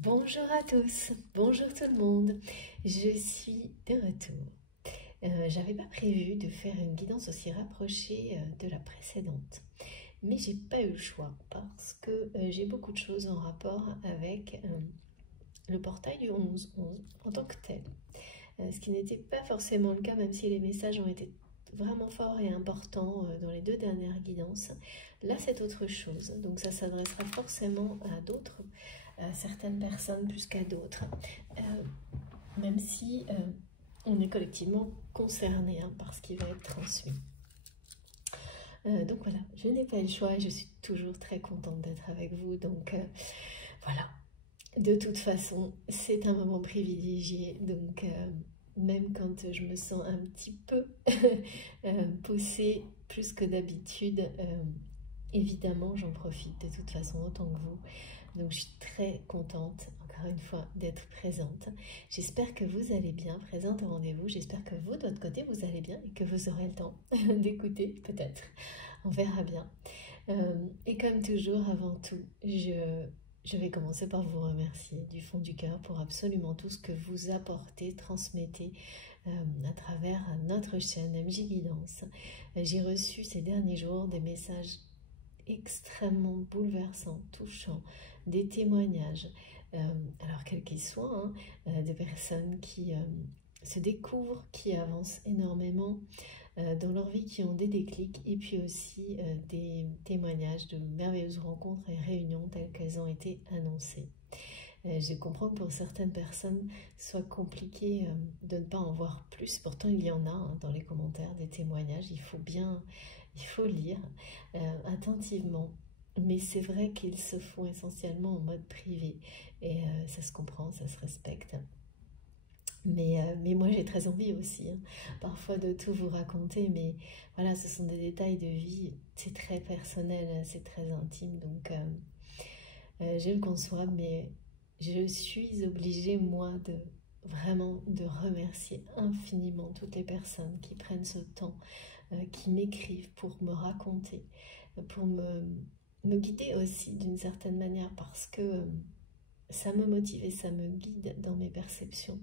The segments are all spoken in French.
Bonjour à tous, bonjour tout le monde, je suis de retour. J'avais pas prévu de faire une guidance aussi rapprochée de la précédente, mais j'ai pas eu le choix parce que j'ai beaucoup de choses en rapport avec le portail du 11-11 en tant que tel. Ce qui n'était pas forcément le cas, même si les messages ont été vraiment forts et importants dans les deux dernières guidances. Là, c'est autre chose, donc ça s'adressera forcément à d'autres, à certaines personnes plus qu'à d'autres, même si on est collectivement concerné par ce qui va être transmis. Donc voilà, je n'ai pas le choix et je suis toujours très contente d'être avec vous, donc voilà. De toute façon, c'est un moment privilégié, donc même quand je me sens un petit peu poussée plus que d'habitude, évidemment j'en profite de toute façon autant que vous. Donc je suis très contente, encore une fois, d'être présente. J'espère que vous allez bien, présente au rendez-vous. J'espère que vous, de votre côté, vous allez bien et que vous aurez le temps d'écouter, peut-être. On verra bien. Et comme toujours, avant tout, je vais commencer par vous remercier du fond du cœur pour absolument tout ce que vous apportez, transmettez à travers notre chaîne MJ Guidance. J'ai reçu ces derniers jours des messages extrêmement bouleversants, touchants, des témoignages, alors quels qu'ils soient, de personnes qui se découvrent, qui avancent énormément dans leur vie, qui ont des déclics, et puis aussi des témoignages de merveilleuses rencontres et réunions telles qu'elles ont été annoncées. Je comprends que pour certaines personnes, soit compliqué de ne pas en voir plus. Pourtant, il y en a dans les commentaires des témoignages. Il faut lire attentivement. Mais c'est vrai qu'ils se font essentiellement en mode privé. Et ça se comprend, ça se respecte. Mais moi j'ai très envie aussi, parfois de tout vous raconter, mais voilà, ce sont des détails de vie, c'est très personnel, c'est très intime, donc je le conçois, mais je suis obligée, moi, vraiment de remercier infiniment toutes les personnes qui prennent ce temps, qui m'écrivent pour me raconter, pour me guider aussi d'une certaine manière, parce que ça me motive et ça me guide dans mes perceptions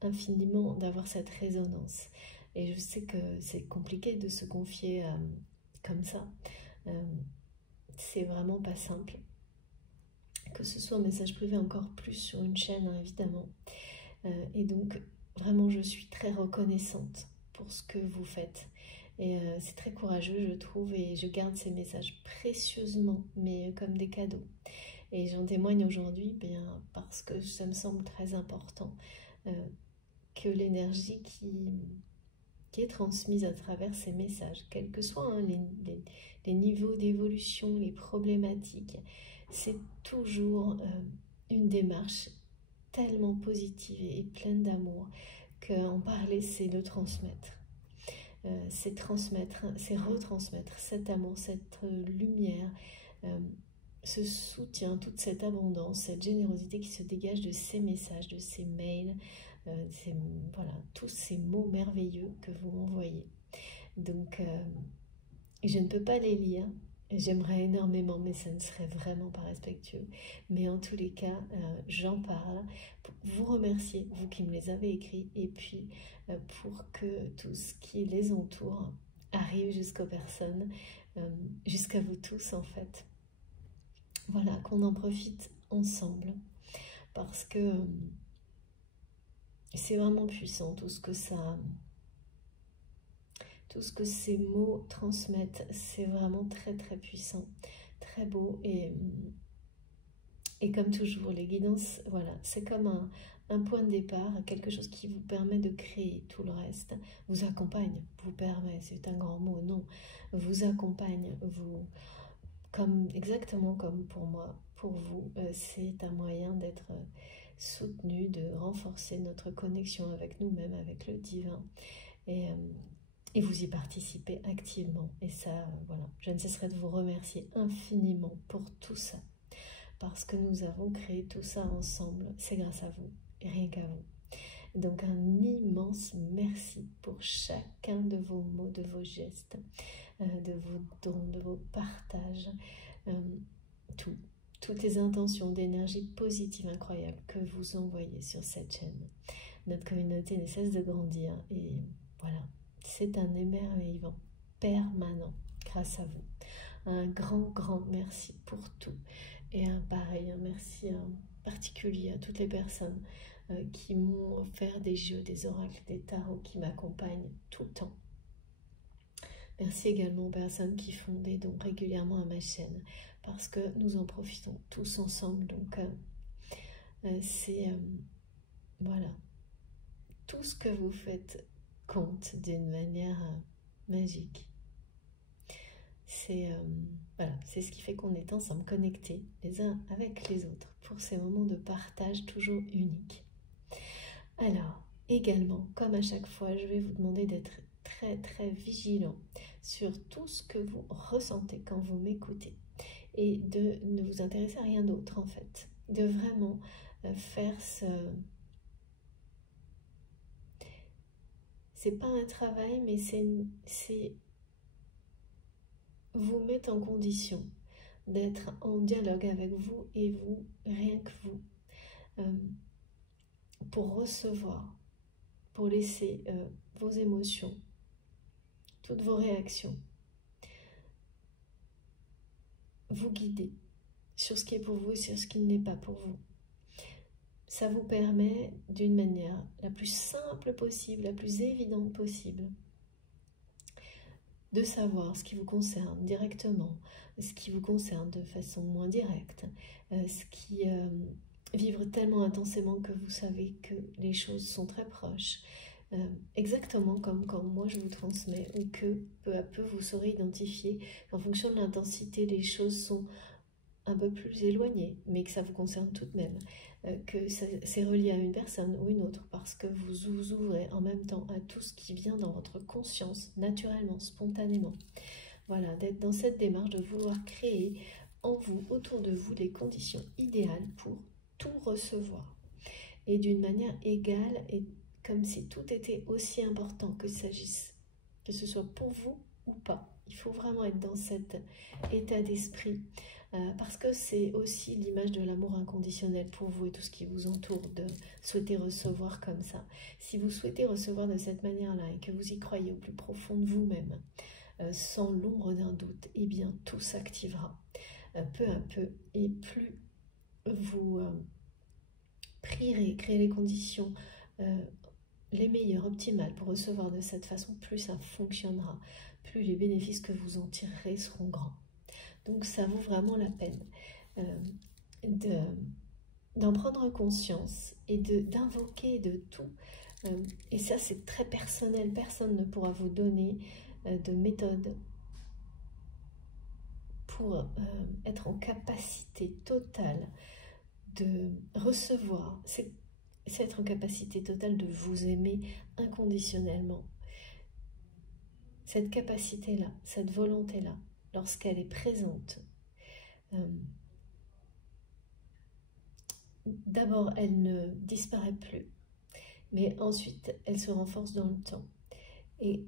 infiniment d'avoir cette résonance. Et je sais que c'est compliqué de se confier comme ça. C'est vraiment pas simple. Que ce soit en message privé, encore plus sur une chaîne, évidemment. Et donc, vraiment, je suis très reconnaissante pour ce que vous faites. Et c'est très courageux, je trouve, et je garde ces messages précieusement, mais comme des cadeaux. Et j'en témoigne aujourd'hui parce que ça me semble très important que l'énergie qui est transmise à travers ces messages, quels que soient les niveaux d'évolution, les problématiques, c'est toujours une démarche tellement positive et pleine d'amour qu'en parler, c'est le transmettre. C'est transmettre, c'est retransmettre cet amour, cette lumière, ce soutien, toute cette abondance, cette générosité qui se dégage de ces messages, de ces mails, voilà, tous ces mots merveilleux que vous m'envoyez. Donc, je ne peux pas les lire. J'aimerais énormément, mais ça ne serait vraiment pas respectueux. Mais en tous les cas, j'en parle pour vous remercier, vous qui me les avez écrits, et puis pour que tout ce qui les entoure arrive jusqu'aux personnes, jusqu'à vous tous en fait. Voilà, qu'on en profite ensemble, parce que c'est vraiment puissant tout ce que ces mots transmettent. C'est vraiment très très puissant, très beau, et comme toujours les guidances, voilà, c'est comme un point de départ, quelque chose qui vous permet de créer tout le reste, vous accompagne, vous permet, c'est un grand mot, non, vous accompagne, exactement comme pour moi, pour vous, c'est un moyen d'être soutenu, de renforcer notre connexion avec nous-mêmes, avec le divin, et vous y participez activement. Et ça, voilà, je ne cesserai de vous remercier infiniment pour tout ça, parce que nous avons créé tout ça ensemble, c'est grâce à vous, et rien qu'à vous. Donc un immense merci pour chacun de vos mots, de vos gestes, de vos dons, de vos partages, tout. toutes les intentions d'énergie positive incroyable que vous envoyez sur cette chaîne. Notre communauté ne cesse de grandir et voilà, c'est un émerveillement permanent grâce à vous. Un grand merci pour tout. Et un pareil, un merci particulier à toutes les personnes qui m'ont offert des jeux, des oracles, des tarots, qui m'accompagnent tout le temps. Merci également aux personnes qui font des dons régulièrement à ma chaîne, parce que nous en profitons tous ensemble. Donc voilà, tout ce que vous faites compte d'une manière magique. Voilà, c'est ce qui fait qu'on est ensemble, connectés les uns avec les autres, pour ces moments de partage toujours uniques. Alors, également, comme à chaque fois, je vais vous demander d'être très vigilant sur tout ce que vous ressentez quand vous m'écoutez, et de ne vous intéresser à rien d'autre en fait, de vraiment faire c'est pas un travail, mais c'est vous mettre en condition d'être en dialogue avec vous et vous, rien que vous, pour recevoir, pour laisser vos émotions, toutes vos réactions, vous guider sur ce qui est pour vous et sur ce qui ne l'est pas pour vous. Ça vous permet, d'une manière la plus simple possible, la plus évidente possible, de savoir ce qui vous concerne directement, ce qui vous concerne de façon moins directe, vivre tellement intensément que vous savez que les choses sont très proches, exactement comme quand moi je vous transmets, ou que peu à peu vous saurez identifier qu'en fonction de l'intensité, les choses sont un peu plus éloignées, mais que ça vous concerne tout de même, que c'est relié à une personne ou une autre, parce que vous vous ouvrez en même temps à tout ce qui vient dans votre conscience, naturellement, spontanément. Voilà, d'être dans cette démarche de vouloir créer en vous, autour de vous, les conditions idéales pour tout recevoir. Et d'une manière égale, et comme si tout était aussi important que ce soit pour vous ou pas. Il faut vraiment être dans cet état d'esprit, parce que c'est aussi l'image de l'amour inconditionnel pour vous et tout ce qui vous entoure, de souhaiter recevoir comme ça. Si vous souhaitez recevoir de cette manière-là et que vous y croyez au plus profond de vous-même, sans l'ombre d'un doute, eh bien tout s'activera peu à peu, et plus vous prierez, créez les conditions les meilleures, optimales pour recevoir de cette façon, plus ça fonctionnera, plus les bénéfices que vous en tirerez seront grands. Donc ça vaut vraiment la peine d'en prendre conscience et d'invoquer de tout. Et ça, c'est très personnel. Personne ne pourra vous donner de méthode pour être en capacité totale de recevoir. C'est être en capacité totale de vous aimer inconditionnellement. Cette capacité-là, cette volonté-là, lorsqu'elle est présente, d'abord elle ne disparaît plus, mais ensuite elle se renforce dans le temps, et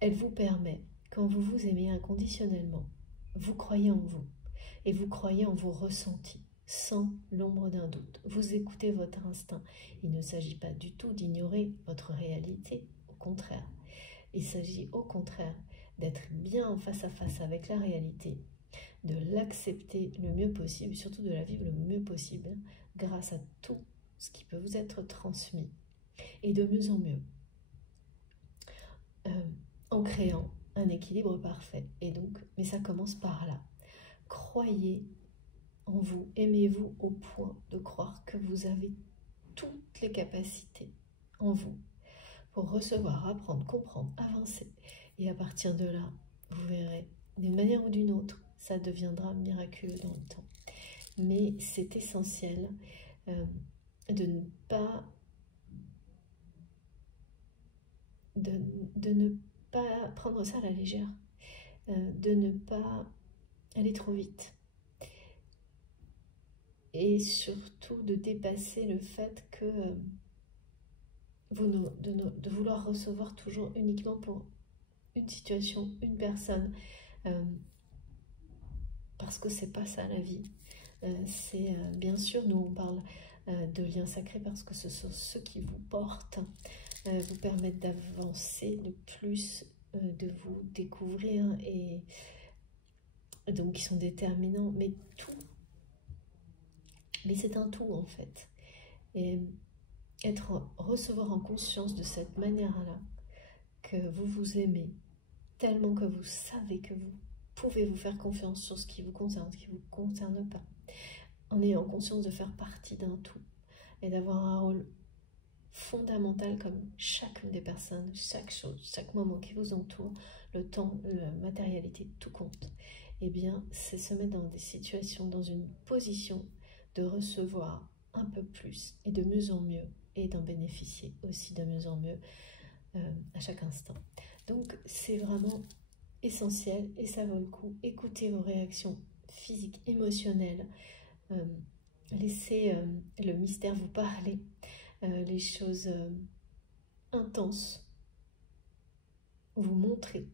elle vous permet, quand vous vous aimez inconditionnellement, vous croyez en vous et vous croyez en vos ressentis sans l'ombre d'un doute. Vous écoutez votre instinct. Il ne s'agit pas du tout d'ignorer votre réalité, au contraire. Il s'agit au contraire d'être bien en face à face avec la réalité, de l'accepter le mieux possible, surtout de la vivre le mieux possible, grâce à tout ce qui peut vous être transmis, et de mieux en mieux, en créant un équilibre parfait. Et donc, mais ça commence par là. Croyez en vous, aimez-vous au point de croire que vous avez toutes les capacités en vous pour recevoir, apprendre, comprendre, avancer. Et à partir de là, vous verrez, d'une manière ou d'une autre, ça deviendra miraculeux dans le temps. Mais c'est essentiel de ne pas prendre ça à la légère, de ne pas aller trop vite, et surtout de dépasser le fait que de vouloir recevoir toujours uniquement pour une situation, une personne, parce que c'est pas ça la vie. Bien sûr, nous on parle de liens sacrés parce que ce sont ceux qui vous portent, vous permettent d'avancer, de plus, de vous découvrir, et donc ils sont déterminants, mais c'est un tout en fait. Et recevoir en conscience de cette manière-là que vous vous aimez tellement que vous savez que vous pouvez vous faire confiance sur ce qui vous concerne, ce qui ne vous concerne pas, en ayant conscience de faire partie d'un tout et d'avoir un rôle fondamental comme chacune des personnes, chaque chose, chaque moment qui vous entoure, le temps, la matérialité, tout compte. Eh bien, c'est se mettre dans des situations, dans une position de recevoir un peu plus et de mieux en mieux, et d'en bénéficier aussi de mieux en mieux à chaque instant. Donc c'est vraiment essentiel et ça vaut le coup. Écoutez vos réactions physiques, émotionnelles, laissez le mystère vous parler, les choses intenses vous montrer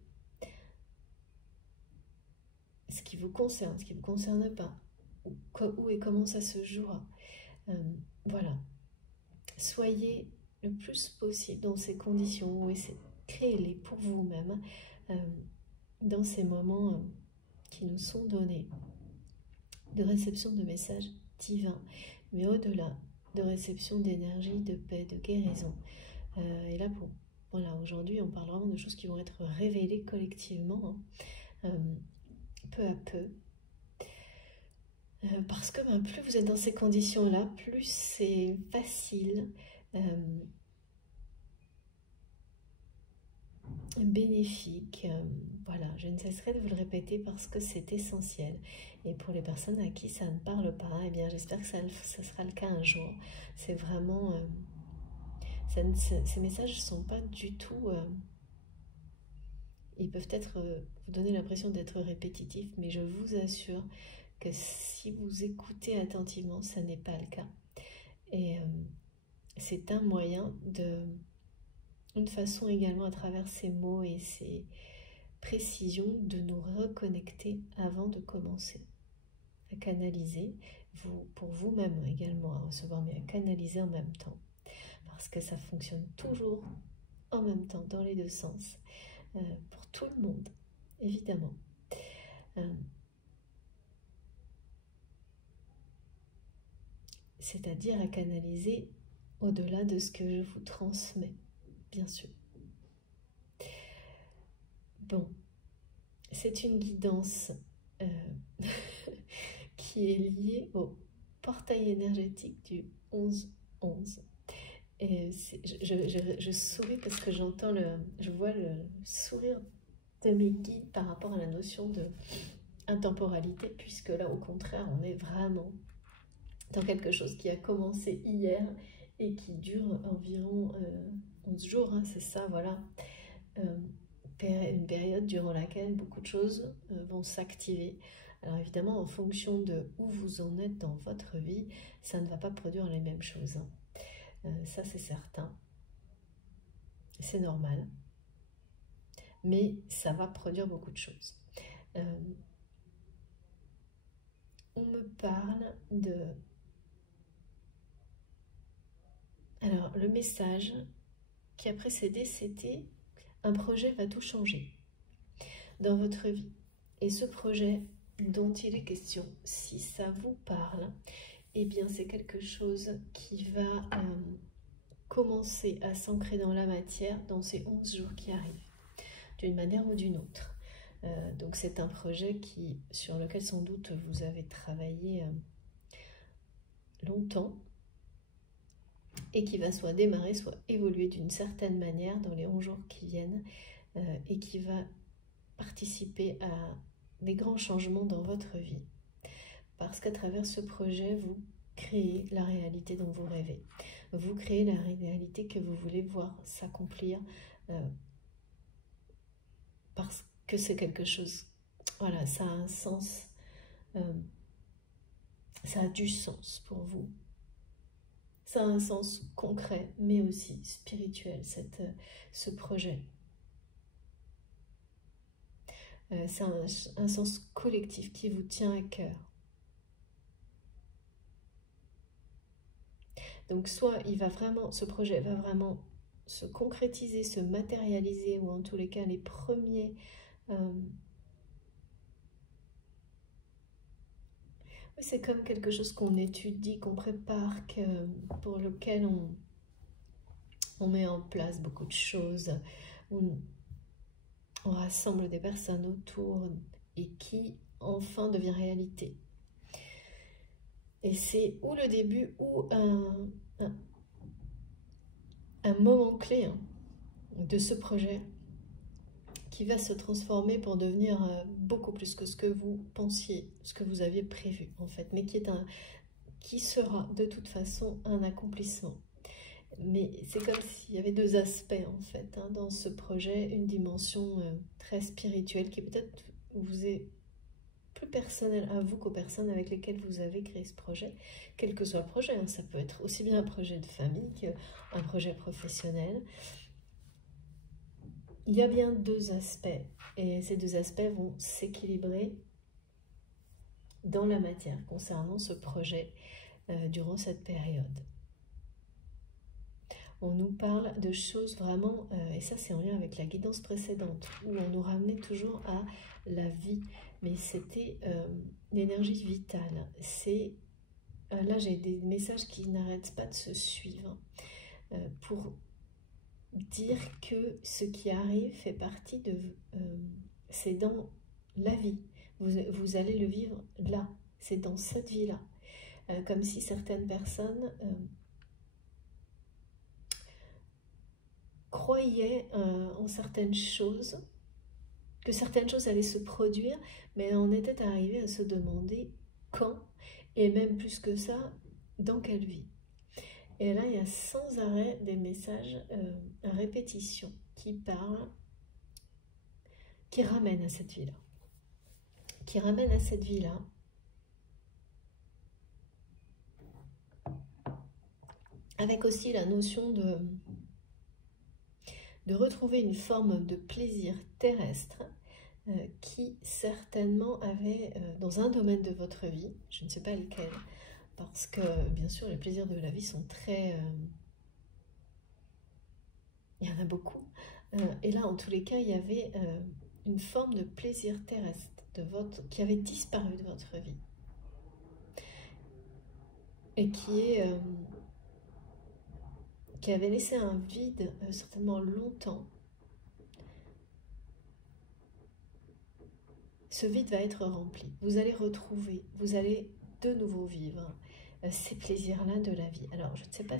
ce qui vous concerne, ce qui ne vous concerne pas, où et comment ça se jouera. Voilà. Soyez le plus possible dans ces conditions, où créez-les pour vous-même, dans ces moments qui nous sont donnés de réception de messages divins, mais au-delà de réception d'énergie, de paix, de guérison. Et là, voilà, aujourd'hui, on parle vraiment de choses qui vont être révélées collectivement, peu à peu. Parce que plus vous êtes dans ces conditions-là, plus c'est facile, bénéfique. Voilà, je ne cesserai de vous le répéter parce que c'est essentiel. Et pour les personnes à qui ça ne parle pas, eh bien j'espère que ça sera le cas un jour. C'est vraiment... ces messages ne sont pas du tout... ils peuvent être vous donner l'impression d'être répétitifs, mais je vous assure que si vous écoutez attentivement, ça n'est pas le cas. Et c'est un moyen une façon également à travers ces mots et ces précisions de nous reconnecter avant de commencer à canaliser, pour vous-même également à recevoir, mais à canaliser en même temps, parce que ça fonctionne toujours en même temps dans les deux sens, pour tout le monde évidemment. C'est-à-dire à canaliser au-delà de ce que je vous transmets, bien sûr. Bon, c'est une guidance qui est liée au portail énergétique du 11-11. Et je souris parce que je vois le sourire de mes guides par rapport à la notion de intemporalité, puisque là, au contraire, on est vraiment dans quelque chose qui a commencé hier et qui dure environ 11 jours, hein, c'est ça, voilà. Une période durant laquelle beaucoup de choses vont s'activer. Alors évidemment, en fonction de où vous en êtes dans votre vie, ça ne va pas produire les mêmes choses, hein. Ça c'est certain, c'est normal, mais ça va produire beaucoup de choses. On me parle de... Alors le message qui a précédé, c'était: un projet va tout changer dans votre vie. Et ce projet dont il est question, si ça vous parle, eh bien c'est quelque chose qui va commencer à s'ancrer dans la matière dans ces 11 jours qui arrivent, d'une manière ou d'une autre. Donc c'est un projet sur lequel sans doute vous avez travaillé longtemps, et qui va soit démarrer, soit évoluer d'une certaine manière dans les 11 jours qui viennent, et qui va participer à des grands changements dans votre vie. Parce qu'à travers ce projet, vous créez la réalité dont vous rêvez. Vous créez la réalité que vous voulez voir s'accomplir, parce que c'est quelque chose, voilà, ça a un sens, ça a du sens pour vous. Ça a un sens concret, mais aussi spirituel, ce projet. C'est un sens collectif qui vous tient à cœur. Donc soit ce projet va vraiment se concrétiser, se matérialiser, ou en tous les cas les premiers c'est comme quelque chose qu'on étudie, qu'on prépare, pour lequel on met en place beaucoup de choses, on rassemble des personnes autour et qui enfin devient réalité. Et c'est ou le début ou un moment clé de ce projet qui va se transformer pour devenir beaucoup plus que ce que vous pensiez, ce que vous aviez prévu en fait, mais qui sera de toute façon un accomplissement. Mais c'est comme s'il y avait deux aspects en fait dans ce projet, une dimension très spirituelle qui peut-être vous est plus personnelle à vous qu'aux personnes avec lesquelles vous avez créé ce projet, quel que soit le projet, ça peut être aussi bien un projet de famille qu'un projet professionnel. Il y a bien deux aspects et ces deux aspects vont s'équilibrer dans la matière concernant ce projet durant cette période. On nous parle de choses vraiment, et ça c'est en lien avec la guidance précédente, où on nous ramenait toujours à la vie, mais c'était l'énergie vitale. Là j'ai des messages qui n'arrêtent pas de se suivre pour dire que ce qui arrive fait partie de... c'est dans la vie, vous allez le vivre là, c'est dans cette vie-là. Comme si certaines personnes... croyaient en certaines choses, que certaines choses allaient se produire, mais on était arrivé à se demander quand, et même plus que ça, dans quelle vie. Et là, il y a sans arrêt des messages à répétition qui parlent, qui ramènent à cette vie-là. Qui ramènent à cette vie-là. Avec aussi la notion de retrouver une forme de plaisir terrestre qui certainement avait dans un domaine de votre vie, je ne sais pas lequel, parce que bien sûr les plaisirs de la vie sont très... il y en a beaucoup. Et là en tous les cas il y avait une forme de plaisir terrestre qui avait disparu de votre vie. Et qui avait laissé un vide certainement longtemps. Ce vide va être rempli. Vous allez retrouver, vous allez de nouveau vivre ces plaisirs-là de la vie. Alors, je ne sais pas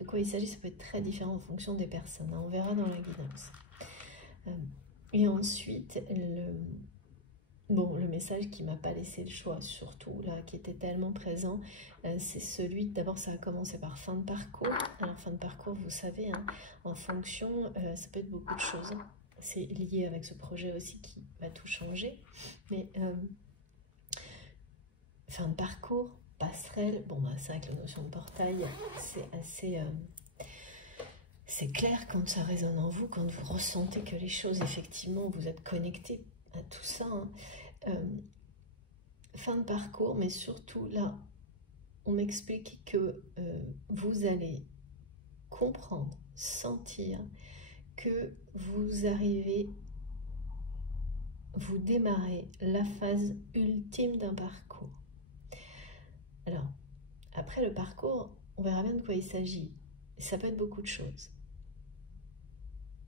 de quoi il s'agit, ça peut être très différent en fonction des personnes. On verra dans la guidance. Et ensuite, le message qui ne m'a pas laissé le choix, surtout là, qui était tellement présent, c'est celui, d'abord ça a commencé par fin de parcours. Alors fin de parcours, vous savez, en fonction, ça peut être beaucoup de choses. C'est lié avec ce projet aussi qui va tout changer. Mais fin de parcours, passerelle, c'est vrai que la notion de portail, c'est assez... c'est clair quand ça résonne en vous, quand vous ressentez que les choses, effectivement, vous êtes connectés à tout ça. Fin de parcours, mais surtout là, on m'explique que vous allez comprendre, sentir que vous arrivez, vous démarrez la phase ultime d'un parcours. Alors, après le parcours, on verra bien de quoi il s'agit. Ça peut être beaucoup de choses.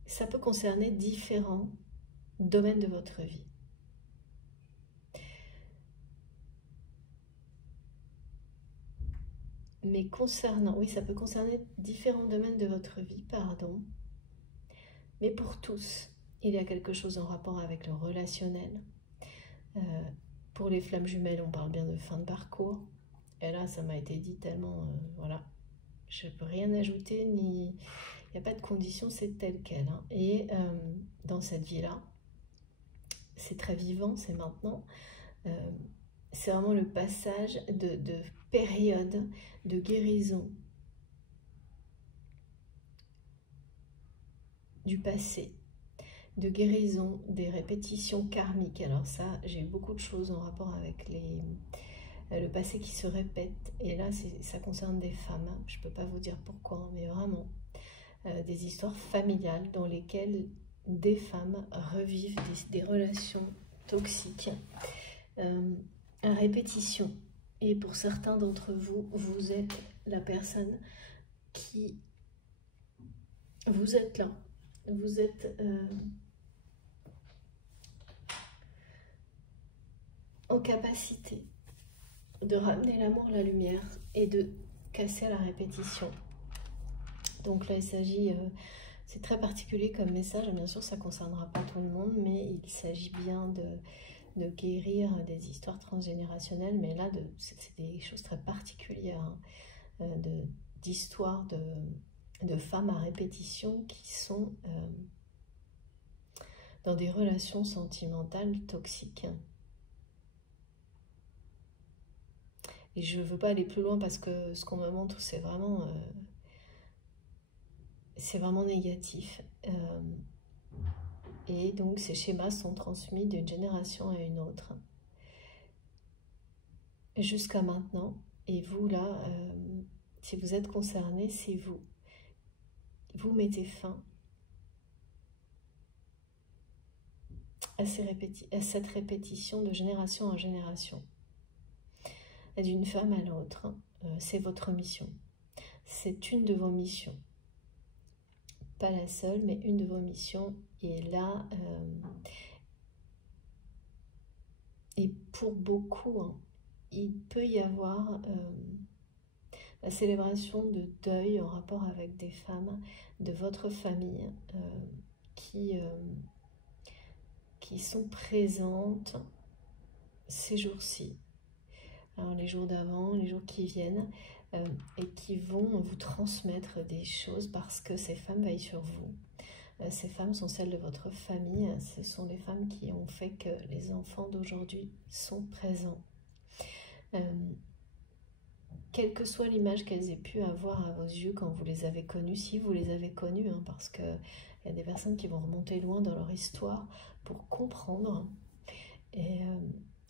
Ça peut concerner différents domaines de votre vie. Mais ça peut concerner différents domaines de votre vie, pardon. Mais pour tous, il y a quelque chose en rapport avec le relationnel. Pour les flammes jumelles, on parle bien de fin de parcours. Et là, ça m'a été dit tellement, voilà, je ne peux rien ajouter, il n'y a pas de condition, c'est tel quel. Et dans cette vie-là, c'est très vivant, c'est maintenant. C'est vraiment le passage de période de guérison du passé, de guérison des répétitions karmiques. Alors ça, j'ai eu beaucoup de choses en rapport avec le passé qui se répète. Et là, ça concerne des femmes. Je ne peux pas vous dire pourquoi, mais vraiment. Des histoires familiales dans lesquelles des femmes revivent des relations toxiques à répétition. Et pour certains d'entre vous, vous êtes la personne qui... Vous êtes là. Vous êtes... en capacité de ramener l'amour, la lumière et de casser la répétition. Donc là, il s'agit, c'est très particulier comme message, bien sûr ça ne concernera pas tout le monde, mais il s'agit bien de guérir des histoires transgénérationnelles, mais là, c'est des choses très particulières, hein, d'histoires de femmes à répétition qui sont dans des relations sentimentales toxiques. Et je ne veux pas aller plus loin parce que ce qu'on me montre, c'est vraiment négatif. Et donc ces schémas sont transmis d'une génération à une autre. Jusqu'à maintenant. Et vous là, si vous êtes concerné, c'est vous. Vous mettez fin à cette répétition de génération en génération. D'une femme à l'autre, c'est votre mission. C'est une de vos missions. Pas la seule, mais une de vos missions. Et là, et pour beaucoup, hein, il peut y avoir la célébration de deuil en rapport avec des femmes de votre famille qui sont présentes ces jours-ci. Alors les jours d'avant, les jours qui viennent, et qui vont vous transmettre des choses parce que ces femmes veillent sur vous. Ces femmes sont celles de votre famille, ce sont les femmes qui ont fait que les enfants d'aujourd'hui sont présents. Quelle que soit l'image qu'elles aient pu avoir à vos yeux quand vous les avez connues, si vous les avez connues, hein, parce qu'il y a des personnes qui vont remonter loin dans leur histoire pour comprendre. Et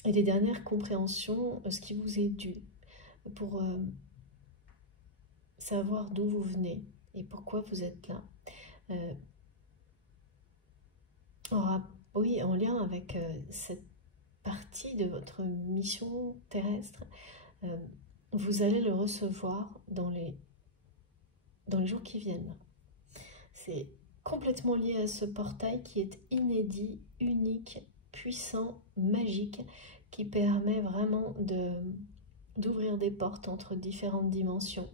les dernières compréhensions, ce qui vous est dû, pour savoir d'où vous venez et pourquoi vous êtes là. Oui, en lien avec cette partie de votre mission terrestre, vous allez le recevoir dans les jours qui viennent. C'est complètement lié à ce portail qui est inédit, unique, puissant, magique, qui permet vraiment d'ouvrir des portes entre différentes dimensions.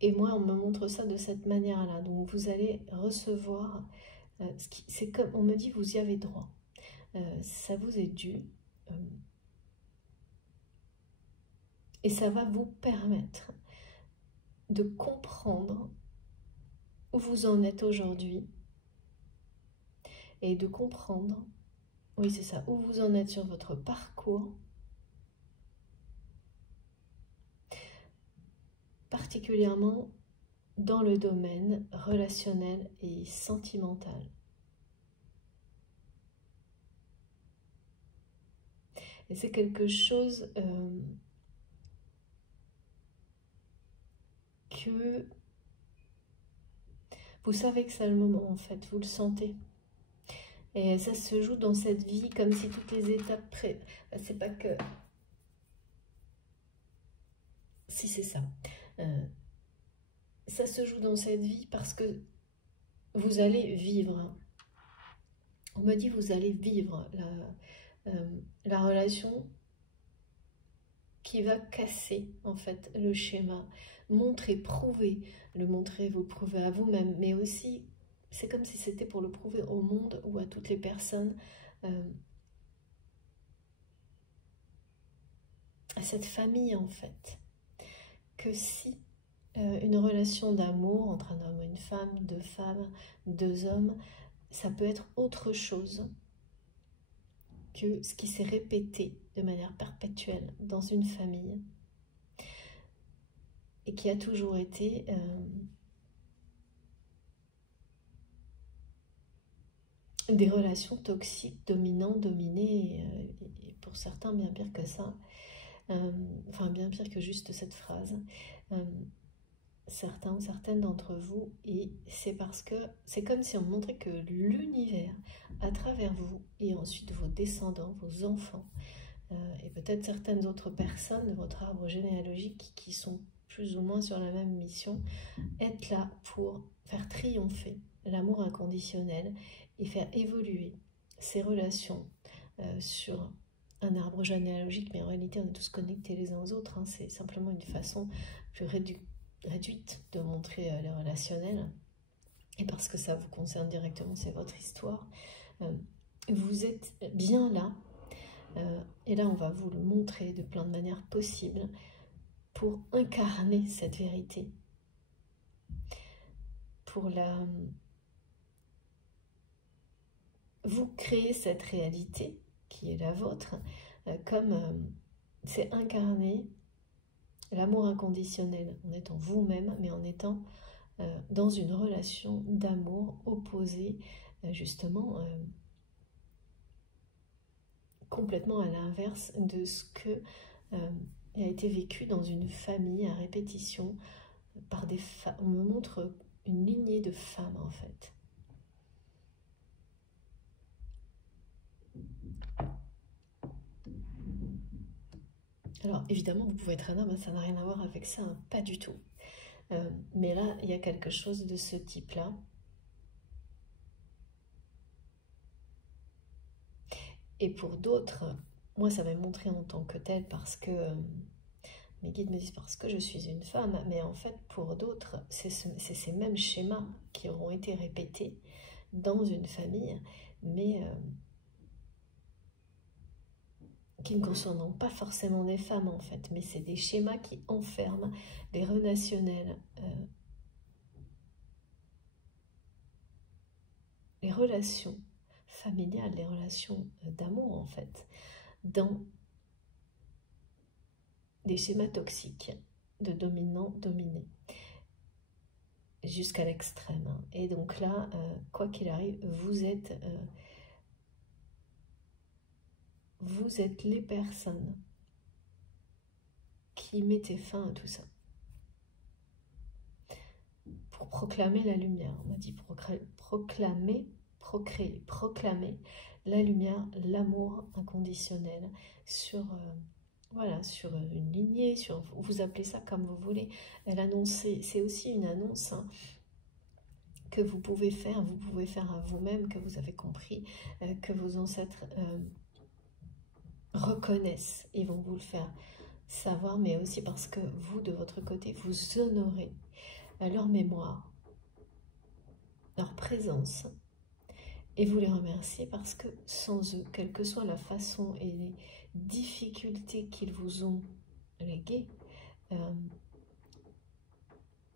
Et moi, on me montre ça de cette manière-là. Donc, vous allez recevoir, c'est comme, on me dit, vous y avez droit. Ça vous est dû. Et ça va vous permettre de comprendre où vous en êtes aujourd'hui. Et de comprendre, oui c'est ça, où vous en êtes sur votre parcours. Particulièrement dans le domaine relationnel et sentimental. Et c'est quelque chose que vous savez que c'est le moment en fait, vous le sentez. Et ça se joue dans cette vie comme si toutes les étapes... C'est pas que... Si c'est ça. Ça se joue dans cette vie parce que vous allez vivre. On me dit vous allez vivre la relation qui va casser en fait le schéma. Montrer, prouver. Le montrer, vous le prouvez à vous-même, mais aussi c'est comme si c'était pour le prouver au monde ou à toutes les personnes, à cette famille en fait, que si une relation d'amour entre un homme et une femme, deux femmes, deux hommes, ça peut être autre chose que ce qui s'est répété de manière perpétuelle dans une famille et qui a toujours été des relations toxiques, dominant, dominé, et pour certains bien pire que ça, enfin bien pire que juste cette phrase, certains ou certaines d'entre vous, et c'est parce que c'est comme si on montrait que l'univers, à travers vous, et ensuite vos descendants, vos enfants, et peut-être certaines autres personnes de votre arbre généalogique qui sont plus ou moins sur la même mission, être là pour faire triompher l'amour inconditionnel et faire évoluer ces relations sur un arbre généalogique, mais en réalité on est tous connectés les uns aux autres, hein. C'est simplement une façon plus réduite de montrer les relationnels, et parce que ça vous concerne directement, c'est votre histoire. Vous êtes bien là, et là on va vous le montrer de plein de manières possibles pour incarner cette vérité, pour vous créer cette réalité qui est la vôtre, comme c'est incarner l'amour inconditionnel en étant vous-même, mais en étant dans une relation d'amour opposée, justement, complètement à l'inverse de ce que a été vécu dans une famille à répétition par des femmes. On me montre une lignée de femmes en fait. Alors évidemment vous pouvez être un homme, ça n'a rien à voir avec ça, hein, pas du tout. Mais là il y a quelque chose de ce type là. Et pour d'autres, moi ça m'a montré en tant que tel parce que mes guides me disent parce que je suis une femme, mais en fait pour d'autres c'est ces mêmes schémas qui auront été répétés dans une famille, mais qui ne concernent pas forcément des femmes en fait, mais c'est des schémas qui enferment les relationnels, les relations familiales, les relations d'amour en fait, dans des schémas toxiques de dominant-dominé jusqu'à l'extrême. Et donc là, quoi qu'il arrive, vous êtes les personnes qui mettez fin à tout ça. Pour proclamer la lumière, on m'a dit proclamer la lumière, l'amour inconditionnel sur voilà, sur une lignée, sur, vous appelez ça comme vous voulez. Elle annonce, c'est aussi une annonce hein, que vous pouvez faire à vous-même, que vous avez compris, que vos ancêtres reconnaissent et vont vous le faire savoir, mais aussi parce que vous, de votre côté, vous honorez leur mémoire, leur présence, et vous les remerciez parce que sans eux, quelle que soit la façon et les difficultés qu'ils vous ont léguées,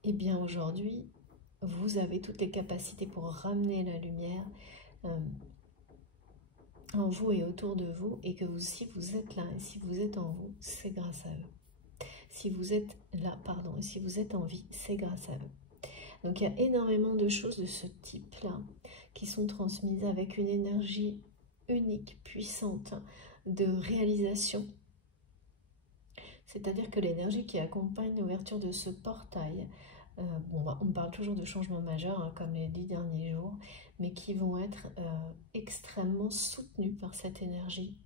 et bien aujourd'hui, vous avez toutes les capacités pour ramener la lumière en vous et autour de vous, et que vous, si vous êtes là et si vous êtes en vous, c'est grâce à eux. Si vous êtes là, pardon, et si vous êtes en vie, c'est grâce à eux. Donc il y a énormément de choses de ce type-là qui sont transmises avec une énergie unique, puissante, de réalisation. C'est-à-dire que l'énergie qui accompagne l'ouverture de ce portail, bon, on parle toujours de changements majeurs, hein, comme les 10 derniers jours, mais qui vont être extrêmement soutenus par cette énergie,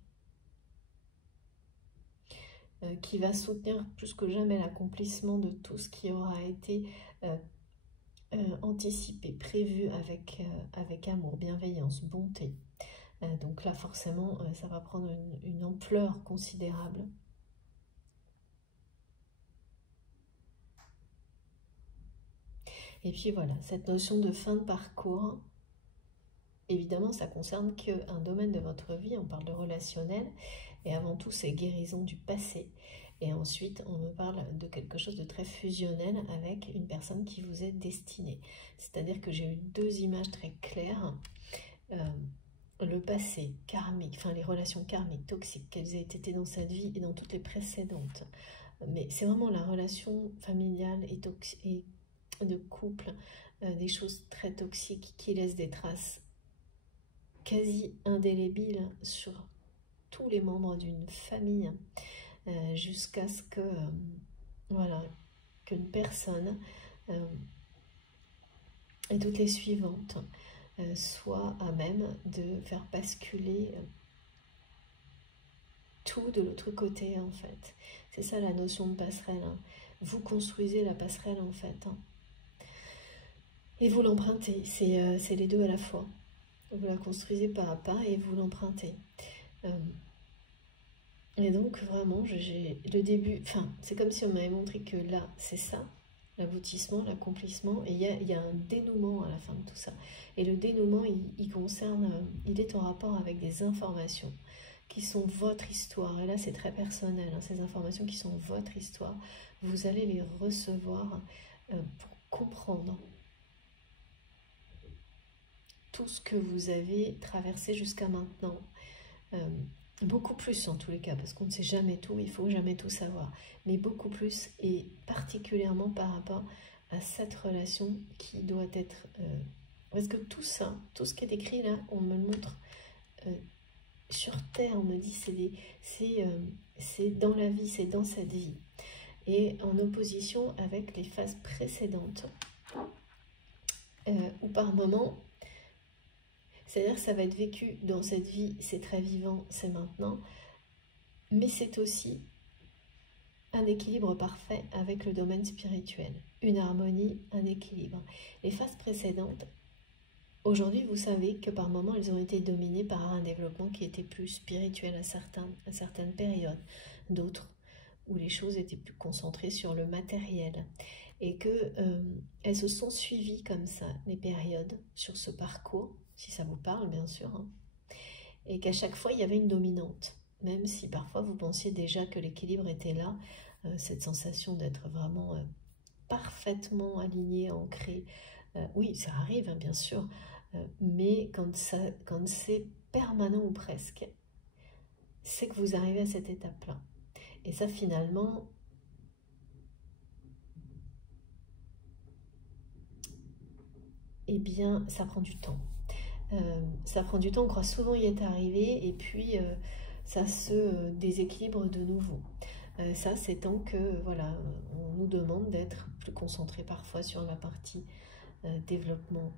qui va soutenir plus que jamais l'accomplissement de tout ce qui aura été anticipé, prévu avec amour, bienveillance, bonté. Donc là, forcément, ça va prendre une ampleur considérable. Et puis voilà, cette notion de fin de parcours, évidemment, ça concerne qu'un domaine de votre vie. On parle de relationnel, et avant tout, c'est guérison du passé. Et ensuite, on me parle de quelque chose de très fusionnel avec une personne qui vous est destinée. C'est-à-dire que j'ai eu deux images très claires. Le passé karmique, enfin les relations karmiques, toxiques, qu'elles aient été dans cette vie et dans toutes les précédentes. Mais c'est vraiment la relation familiale et de couple, des choses très toxiques qui laissent des traces quasi indélébile sur tous les membres d'une famille, jusqu'à ce que, voilà, qu'une personne et toutes les suivantes soient à même de faire basculer tout de l'autre côté, en fait. C'est ça la notion de passerelle, hein. Vous construisez la passerelle, en fait, hein. Et vous l'empruntez, c'est les deux à la fois. Vous la construisez pas à pas et vous l'empruntez. Et donc vraiment, j'ai le début, enfin, c'est comme si on m'avait montré que là, c'est ça, l'aboutissement, l'accomplissement, et il y a un dénouement à la fin de tout ça. Et le dénouement, il concerne, il est en rapport avec des informations qui sont votre histoire. Et là, c'est très personnel, hein, ces informations qui sont votre histoire, vous allez les recevoir pour comprendre tout ce que vous avez traversé jusqu'à maintenant. Beaucoup plus en tous les cas, parce qu'on ne sait jamais tout, il faut jamais tout savoir, mais beaucoup plus, et particulièrement par rapport à cette relation qui doit être... parce que tout ça, tout ce qui est écrit là, on me le montre sur Terre, on me dit c'est dans la vie, c'est dans cette vie, et en opposition avec les phases précédentes, où par moment... C'est-à-dire que ça va être vécu dans cette vie, c'est très vivant, c'est maintenant, mais c'est aussi un équilibre parfait avec le domaine spirituel, une harmonie, un équilibre. Les phases précédentes, aujourd'hui vous savez que par moments elles ont été dominées par un développement qui était plus spirituel à certaines périodes, d'autres où les choses étaient plus concentrées sur le matériel, et que elles se sont suivies comme ça, les périodes, sur ce parcours, si ça vous parle bien sûr, hein, et qu'à chaque fois il y avait une dominante, même si parfois vous pensiez déjà que l'équilibre était là, cette sensation d'être vraiment parfaitement aligné, ancré, oui ça arrive hein, bien sûr, mais quand c'est permanent ou presque, c'est que vous arrivez à cette étape-là. Et ça finalement, eh bien ça prend du temps. Ça prend du temps, on croit souvent y être arrivé, et puis ça se déséquilibre de nouveau. Ça, c'est tant que, voilà, on nous demande d'être plus concentré parfois sur la partie développement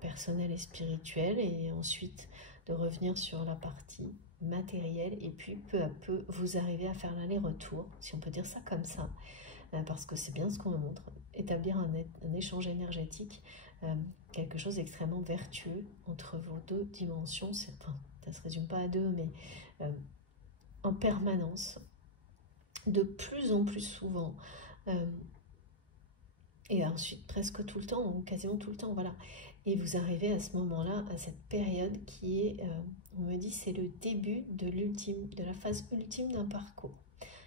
personnel et spirituel, et ensuite de revenir sur la partie matérielle, et puis peu à peu, vous arrivez à faire l'aller-retour, si on peut dire ça comme ça, parce que c'est bien ce qu'on nous montre, établir un échange énergétique, quelque chose d'extrêmement vertueux entre vos deux dimensions, enfin, ça ne se résume pas à deux, mais en permanence, de plus en plus souvent, et ensuite presque tout le temps, ou quasiment tout le temps, voilà. Et vous arrivez à ce moment-là, à cette période qui est, on me dit, c'est le début de la phase ultime d'un parcours.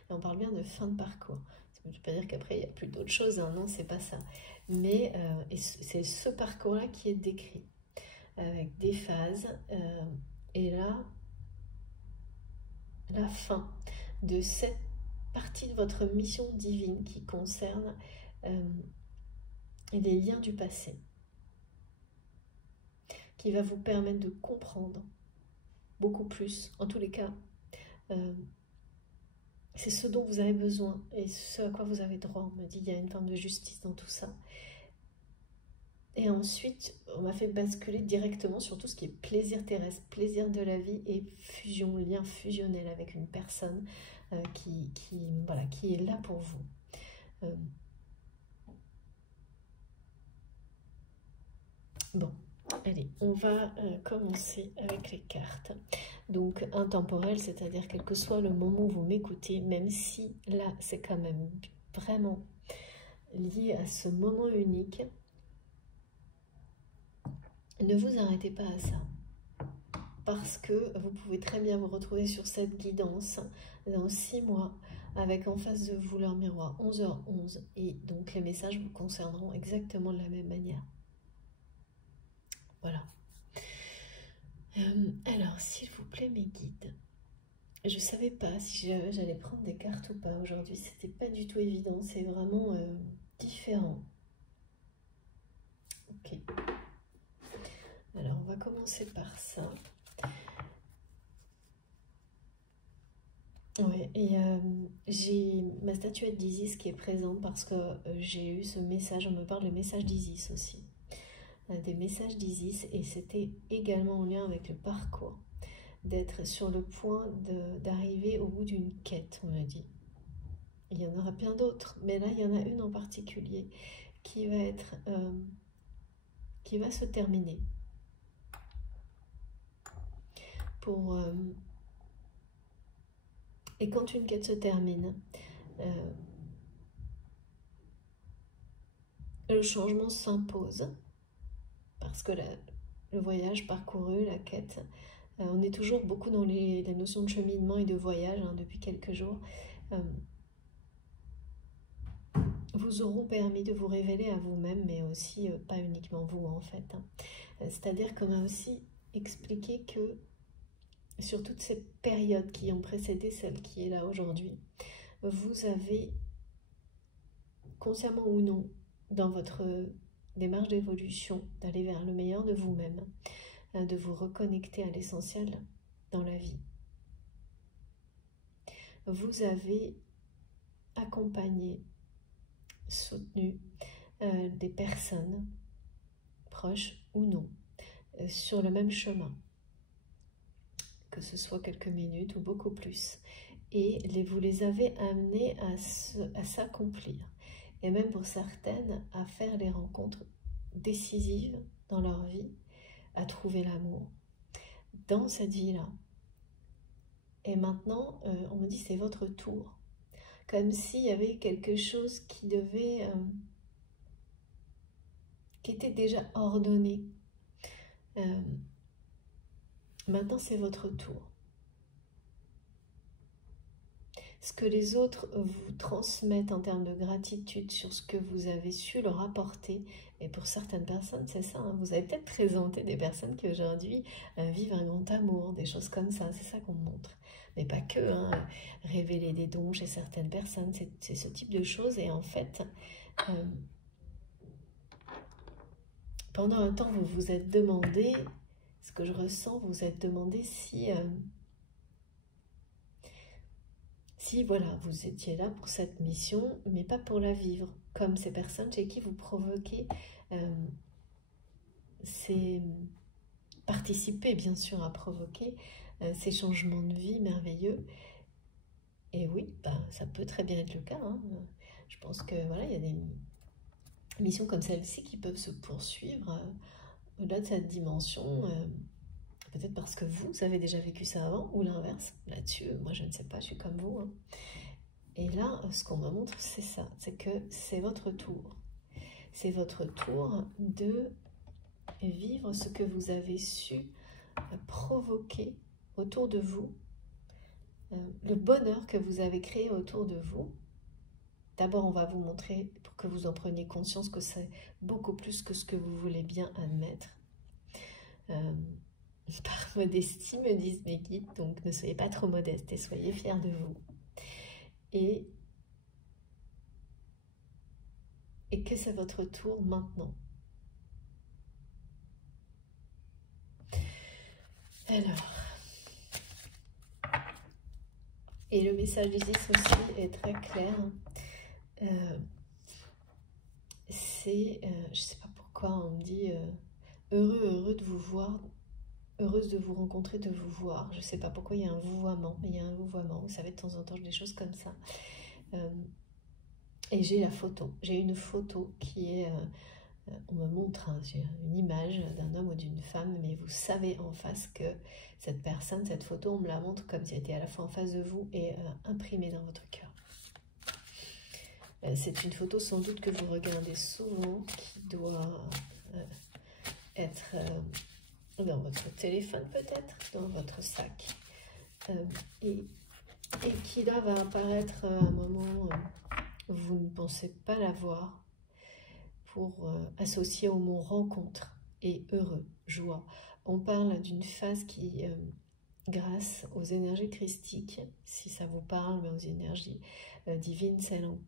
Et on parle bien de fin de parcours. Ça ne veut pas dire qu'après, il n'y a plus d'autres choses, hein, non, c'est pas ça. Mais c'est ce parcours-là qui est décrit, avec des phases, et là, la fin de cette partie de votre mission divine qui concerne les liens du passé, qui va vous permettre de comprendre beaucoup plus, en tous les cas, c'est ce dont vous avez besoin et ce à quoi vous avez droit. On m'a dit, il y a une forme de justice dans tout ça. Et ensuite, on m'a fait basculer directement sur tout ce qui est plaisir terrestre, plaisir de la vie et fusion, lien fusionnel avec une personne voilà, qui est là pour vous. Bon, allez, on va commencer avec les cartes. Donc, intemporel, c'est-à-dire quel que soit le moment où vous m'écoutez, même si là, c'est quand même vraiment lié à ce moment unique, ne vous arrêtez pas à ça, parce que vous pouvez très bien vous retrouver sur cette guidance dans 6 mois, avec en face de vous leur miroir 11h11, et donc les messages vous concerneront exactement de la même manière. Voilà. Alors, s'il vous plaît, mes guides, je ne savais pas si j'allais prendre des cartes ou pas aujourd'hui, c'était pas du tout évident, c'est vraiment différent. Ok. Alors, on va commencer par ça. Ouais, et j'ai ma statuette d'Isis qui est présente parce que j'ai eu ce message, on me parle de message d'Isis aussi, des messages d'Isis, et c'était également en lien avec le parcours, d'être sur le point d'arriver au bout d'une quête, on me dit. Il y en aura plein d'autres, mais là il y en a une en particulier qui va être, qui va se terminer. Pour, et quand une quête se termine, le changement s'impose parce que le voyage parcouru, la quête, on est toujours beaucoup dans la notion de cheminement et de voyage depuis quelques jours, vous auront permis de vous révéler à vous-même, mais aussi pas uniquement vous en fait. C'est-à-dire qu'on a aussi expliqué que sur toutes ces périodes qui ont précédé celle qui est là aujourd'hui, vous avez, consciemment ou non, dans votre démarche d'évolution, d'aller vers le meilleur de vous-même, de vous reconnecter à l'essentiel dans la vie. Vous avez accompagné, soutenu des personnes, proches ou non, sur le même chemin, que ce soit quelques minutes ou beaucoup plus, et vous les avez amenées à s'accomplir, et même pour certaines à faire les rencontres décisives dans leur vie, à trouver l'amour dans cette vie-là. Et maintenant, on me dit c'est votre tour, comme s'il y avait quelque chose qui devait, qui était déjà ordonné. Maintenant, c'est votre tour. Ce que les autres vous transmettent en termes de gratitude sur ce que vous avez su leur apporter, et pour certaines personnes, c'est ça, vous avez peut-être présenté des personnes qui aujourd'hui vivent un grand amour, des choses comme ça, c'est ça qu'on montre. Mais pas que, révéler des dons chez certaines personnes, c'est ce type de choses, et en fait, pendant un temps, vous vous êtes demandé, ce que je ressens, vous vous êtes demandé si voilà, vous étiez là pour cette mission, mais pas pour la vivre, comme ces personnes chez qui vous provoquez participer bien sûr à provoquer ces changements de vie merveilleux. Et oui, ça peut très bien être le cas. Je pense que voilà, il y a des missions comme celle-ci qui peuvent se poursuivre au-delà de cette dimension. Peut-être parce que vous avez déjà vécu ça avant, ou l'inverse. Là-dessus, moi je ne sais pas, je suis comme vous. Et là, ce qu'on me montre, c'est ça, c'est que c'est votre tour. C'est votre tour de vivre ce que vous avez su provoquer autour de vous, le bonheur que vous avez créé autour de vous. D'abord, on va vous montrer, pour que vous en preniez conscience, que c'est beaucoup plus que ce que vous voulez bien admettre. Par modestie, me disent mes guides, donc ne soyez pas trop modeste et soyez fiers de vous. Et que c'est votre tour maintenant. Alors, et le message d'Isis aussi est très clair. C'est, je ne sais pas pourquoi on me dit heureux de vous voir, heureuse de vous rencontrer, de vous voir. Je ne sais pas pourquoi il y a un vouvoiement, mais il y a un vouvoiement. Vous savez, de temps en temps, des choses comme ça. Et j'ai la photo. J'ai une photo qui est, on me montre une image d'un homme ou d'une femme, mais vous savez en face que cette personne, cette photo, on me la montre comme si elle était à la fois en face de vous et imprimée dans votre cœur. C'est une photo sans doute que vous regardez souvent, qui doit être dans votre téléphone peut-être, dans votre sac, et qui là va apparaître à un moment où vous ne pensez pas la voir, pour associer au mot rencontre et heureux, joie. On parle d'une phase qui, grâce aux énergies christiques, si ça vous parle, mais aux énergies divines, celles en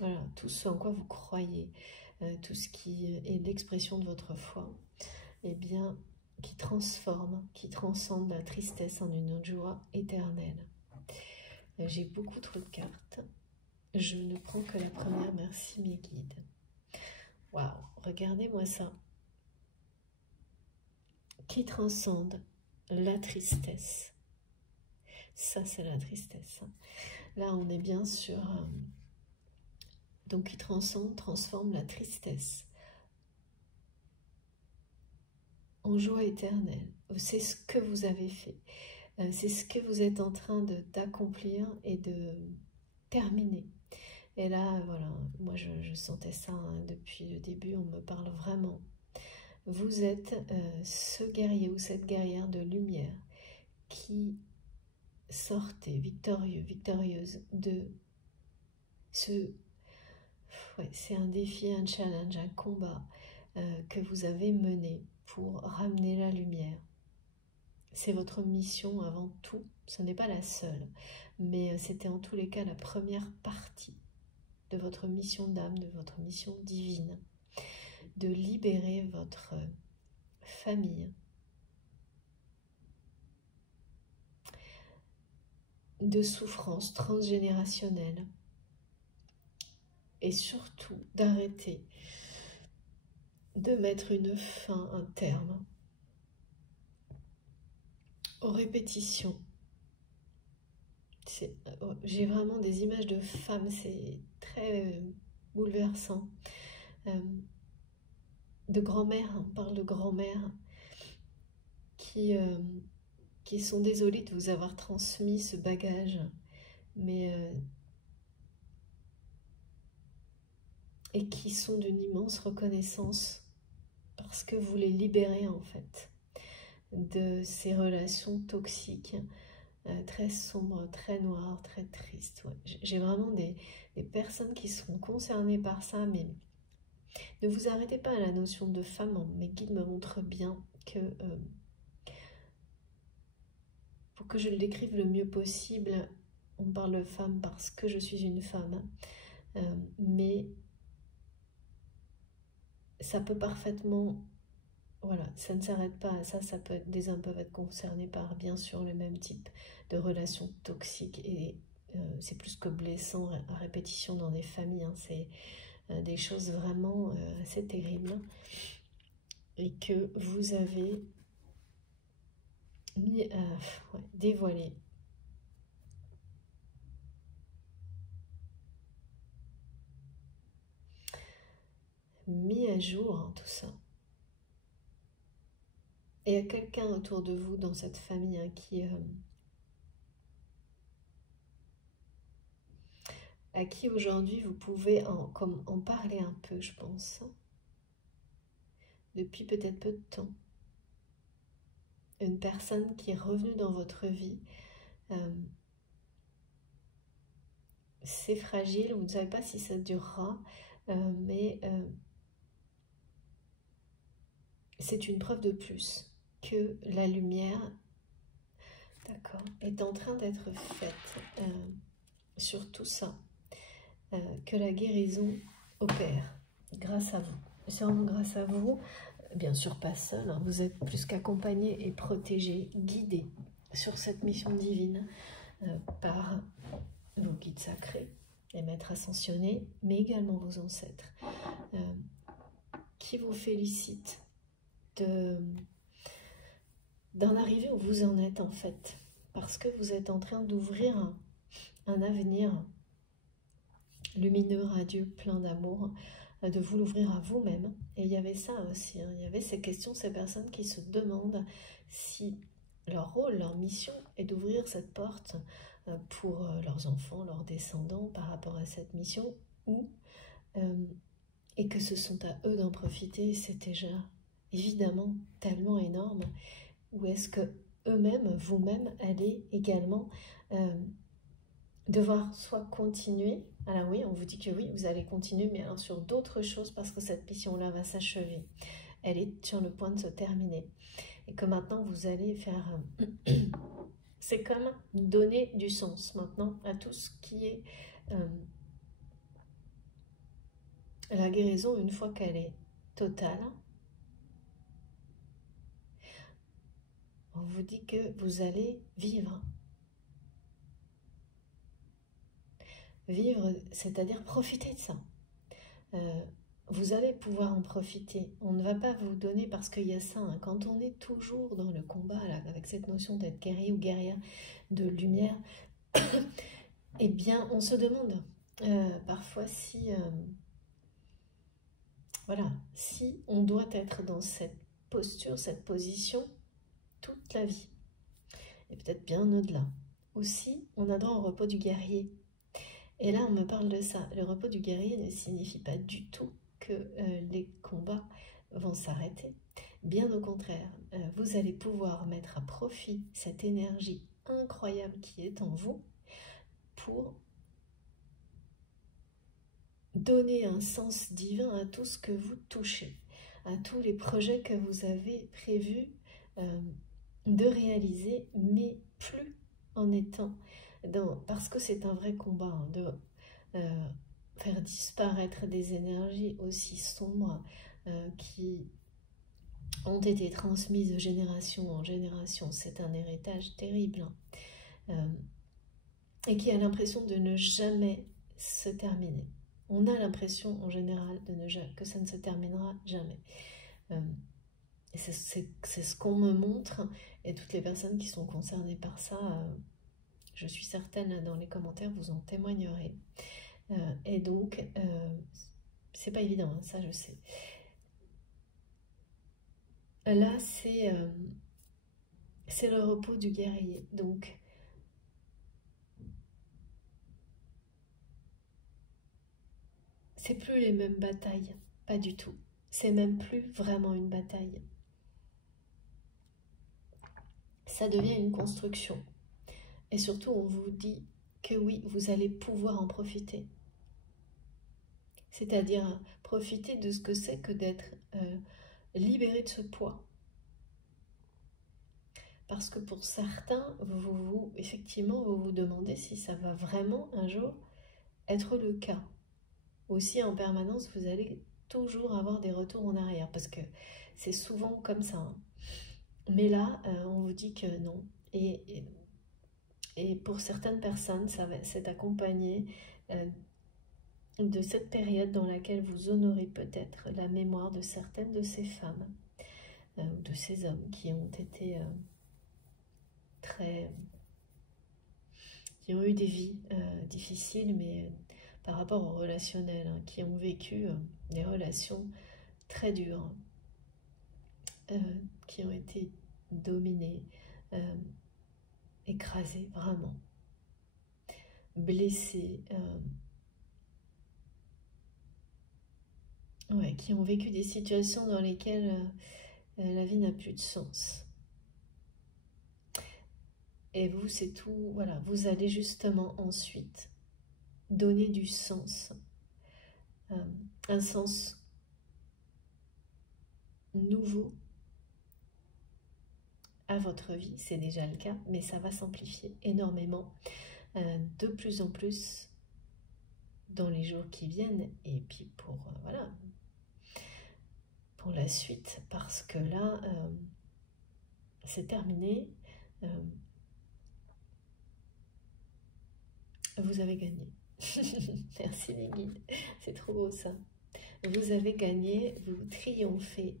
voilà, tout ce en quoi vous croyez, tout ce qui est l'expression de votre foi, eh bien, qui transforme, qui transcende la tristesse en une joie éternelle. J'ai beaucoup trop de cartes. Je ne prends que la première, merci mes guides. Waouh, regardez-moi ça. Qui transcende la tristesse. Ça, c'est la tristesse. Là, on est bien sur... donc, qui transcende, transforme la tristesse en joie éternelle. C'est ce que vous avez fait. C'est ce que vous êtes en train d'accomplir et de terminer. Et là, voilà, moi je sentais ça hein, depuis le début, on me parle vraiment. Vous êtes ce guerrier ou cette guerrière de lumière qui sortez victorieux, victorieuse de ce... Ouais, c'est un défi, un challenge, un combat que vous avez mené pour ramener la lumière. C'est votre mission avant tout, ce n'est pas la seule, mais c'était en tous les cas la première partie de votre mission d'âme, de votre mission divine, de libérer votre famille de souffrances transgénérationnelles et surtout d'arrêter de mettre une fin, un terme aux répétitions. J'ai vraiment des images de femmes, c'est très bouleversant. De grand-mères, on parle de grand-mères qui sont désolées de vous avoir transmis ce bagage, mais et qui sont d'une immense reconnaissance parce que vous les libérez en fait de ces relations toxiques, très sombres, très noires, très tristes. Ouais. J'ai vraiment des personnes qui seront concernées par ça, mais ne vous arrêtez pas à la notion de femme. Mes guides me montrent bien que pour que je le décrive le mieux possible, on parle de femme parce que je suis une femme, mais ça peut parfaitement, voilà, ça ne s'arrête pas à ça, ça peut être, des hommes peuvent être concernés par bien sûr le même type de relations toxiques et c'est plus que blessant à répétition dans des familles, hein, c'est des choses vraiment assez terribles et que vous avez mis, dévoilé. Mis à jour hein, tout ça. Et il y a quelqu'un autour de vous dans cette famille hein, à qui aujourd'hui vous pouvez en parler un peu, je pense, hein, depuis peut-être peu de temps. Une personne qui est revenue dans votre vie, c'est fragile, vous ne savez pas si ça durera, mais c'est une preuve de plus que la lumière, d'accord, est en train d'être faite sur tout ça, que la guérison opère grâce à vous. C'est vraiment grâce à vous, bien sûr pas seul, hein, vous êtes plus qu'accompagné et protégé, guidé sur cette mission divine par vos guides sacrés, les maîtres ascensionnés, mais également vos ancêtres, qui vous félicitent d'en arriver où vous en êtes en fait, parce que vous êtes en train d'ouvrir un avenir lumineux, radieux, plein d'amour, de vous l'ouvrir à vous-même. Et il y avait ça aussi, hein, il y avait ces questions, ces personnes qui se demandent si leur rôle, leur mission est d'ouvrir cette porte pour leurs enfants, leurs descendants par rapport à cette mission, ou et que ce sont à eux d'en profiter, c'est déjà évidemment tellement énorme, ou est-ce que eux-mêmes, vous-même, allez également devoir soit continuer, alors oui, on vous dit que oui, vous allez continuer, mais alors sur d'autres choses, parce que cette mission-là va s'achever, elle est sur le point de se terminer, et que maintenant vous allez faire, c'est comme donner du sens maintenant à tout ce qui est la guérison une fois qu'elle est totale. On vous dit que vous allez vivre. Vivre, c'est-à-dire profiter de ça. Vous allez pouvoir en profiter. On ne va pas vous donner, parce qu'il y a ça, hein, quand on est toujours dans le combat, là, avec cette notion d'être guerrier ou guerrière de lumière, eh bien, on se demande parfois si, voilà, si on doit être dans cette posture, cette position, toute la vie. Et peut-être bien au-delà. Aussi, on a droit au repos du guerrier. Et là, on me parle de ça. Le repos du guerrier ne signifie pas du tout que les combats vont s'arrêter. Bien au contraire, vous allez pouvoir mettre à profit cette énergie incroyable qui est en vous pour donner un sens divin à tout ce que vous touchez, à tous les projets que vous avez prévus de réaliser, mais plus en étant parce que c'est un vrai combat, hein, de faire disparaître des énergies aussi sombres qui ont été transmises de génération en génération. C'est un héritage terrible, hein, et qui a l'impression de ne jamais se terminer. On a l'impression en général que ça ne se terminera jamais. C'est ce qu'on me montre, et toutes les personnes qui sont concernées par ça, je suis certaine, dans les commentaires, vous en témoignerez. Et donc, c'est pas évident, hein, ça je sais. Là, c'est le repos du guerrier. Donc, c'est plus les mêmes batailles, pas du tout. C'est même plus vraiment une bataille. Ça devient une construction. Et surtout, on vous dit que oui, vous allez pouvoir en profiter. C'est-à-dire profiter de ce que c'est que d'être libéré de ce poids. Parce que pour certains, effectivement, vous vous demandez si ça va vraiment un jour être le cas. Aussi, en permanence, vous allez toujours avoir des retours en arrière, parce que c'est souvent comme ça, hein. Mais là, on vous dit que non. Et pour certaines personnes, c'est accompagné de cette période dans laquelle vous honorez peut-être la mémoire de certaines de ces femmes, ou de ces hommes qui ont été qui ont eu des vies difficiles, mais par rapport au relationnel, hein, qui ont vécu des relations très dures, qui ont été dominées, écrasées vraiment, blessées, ouais, qui ont vécu des situations dans lesquelles la vie n'a plus de sens. Et vous, c'est tout, voilà, vous allez justement ensuite donner du sens, un sens nouveau à votre vie. C'est déjà le cas, mais ça va s'amplifier énormément, de plus en plus dans les jours qui viennent, et puis voilà, pour la suite, parce que là, c'est terminé. Vous avez gagné. Merci les guides, c'est trop beau ça. Vous avez gagné, vous triomphez.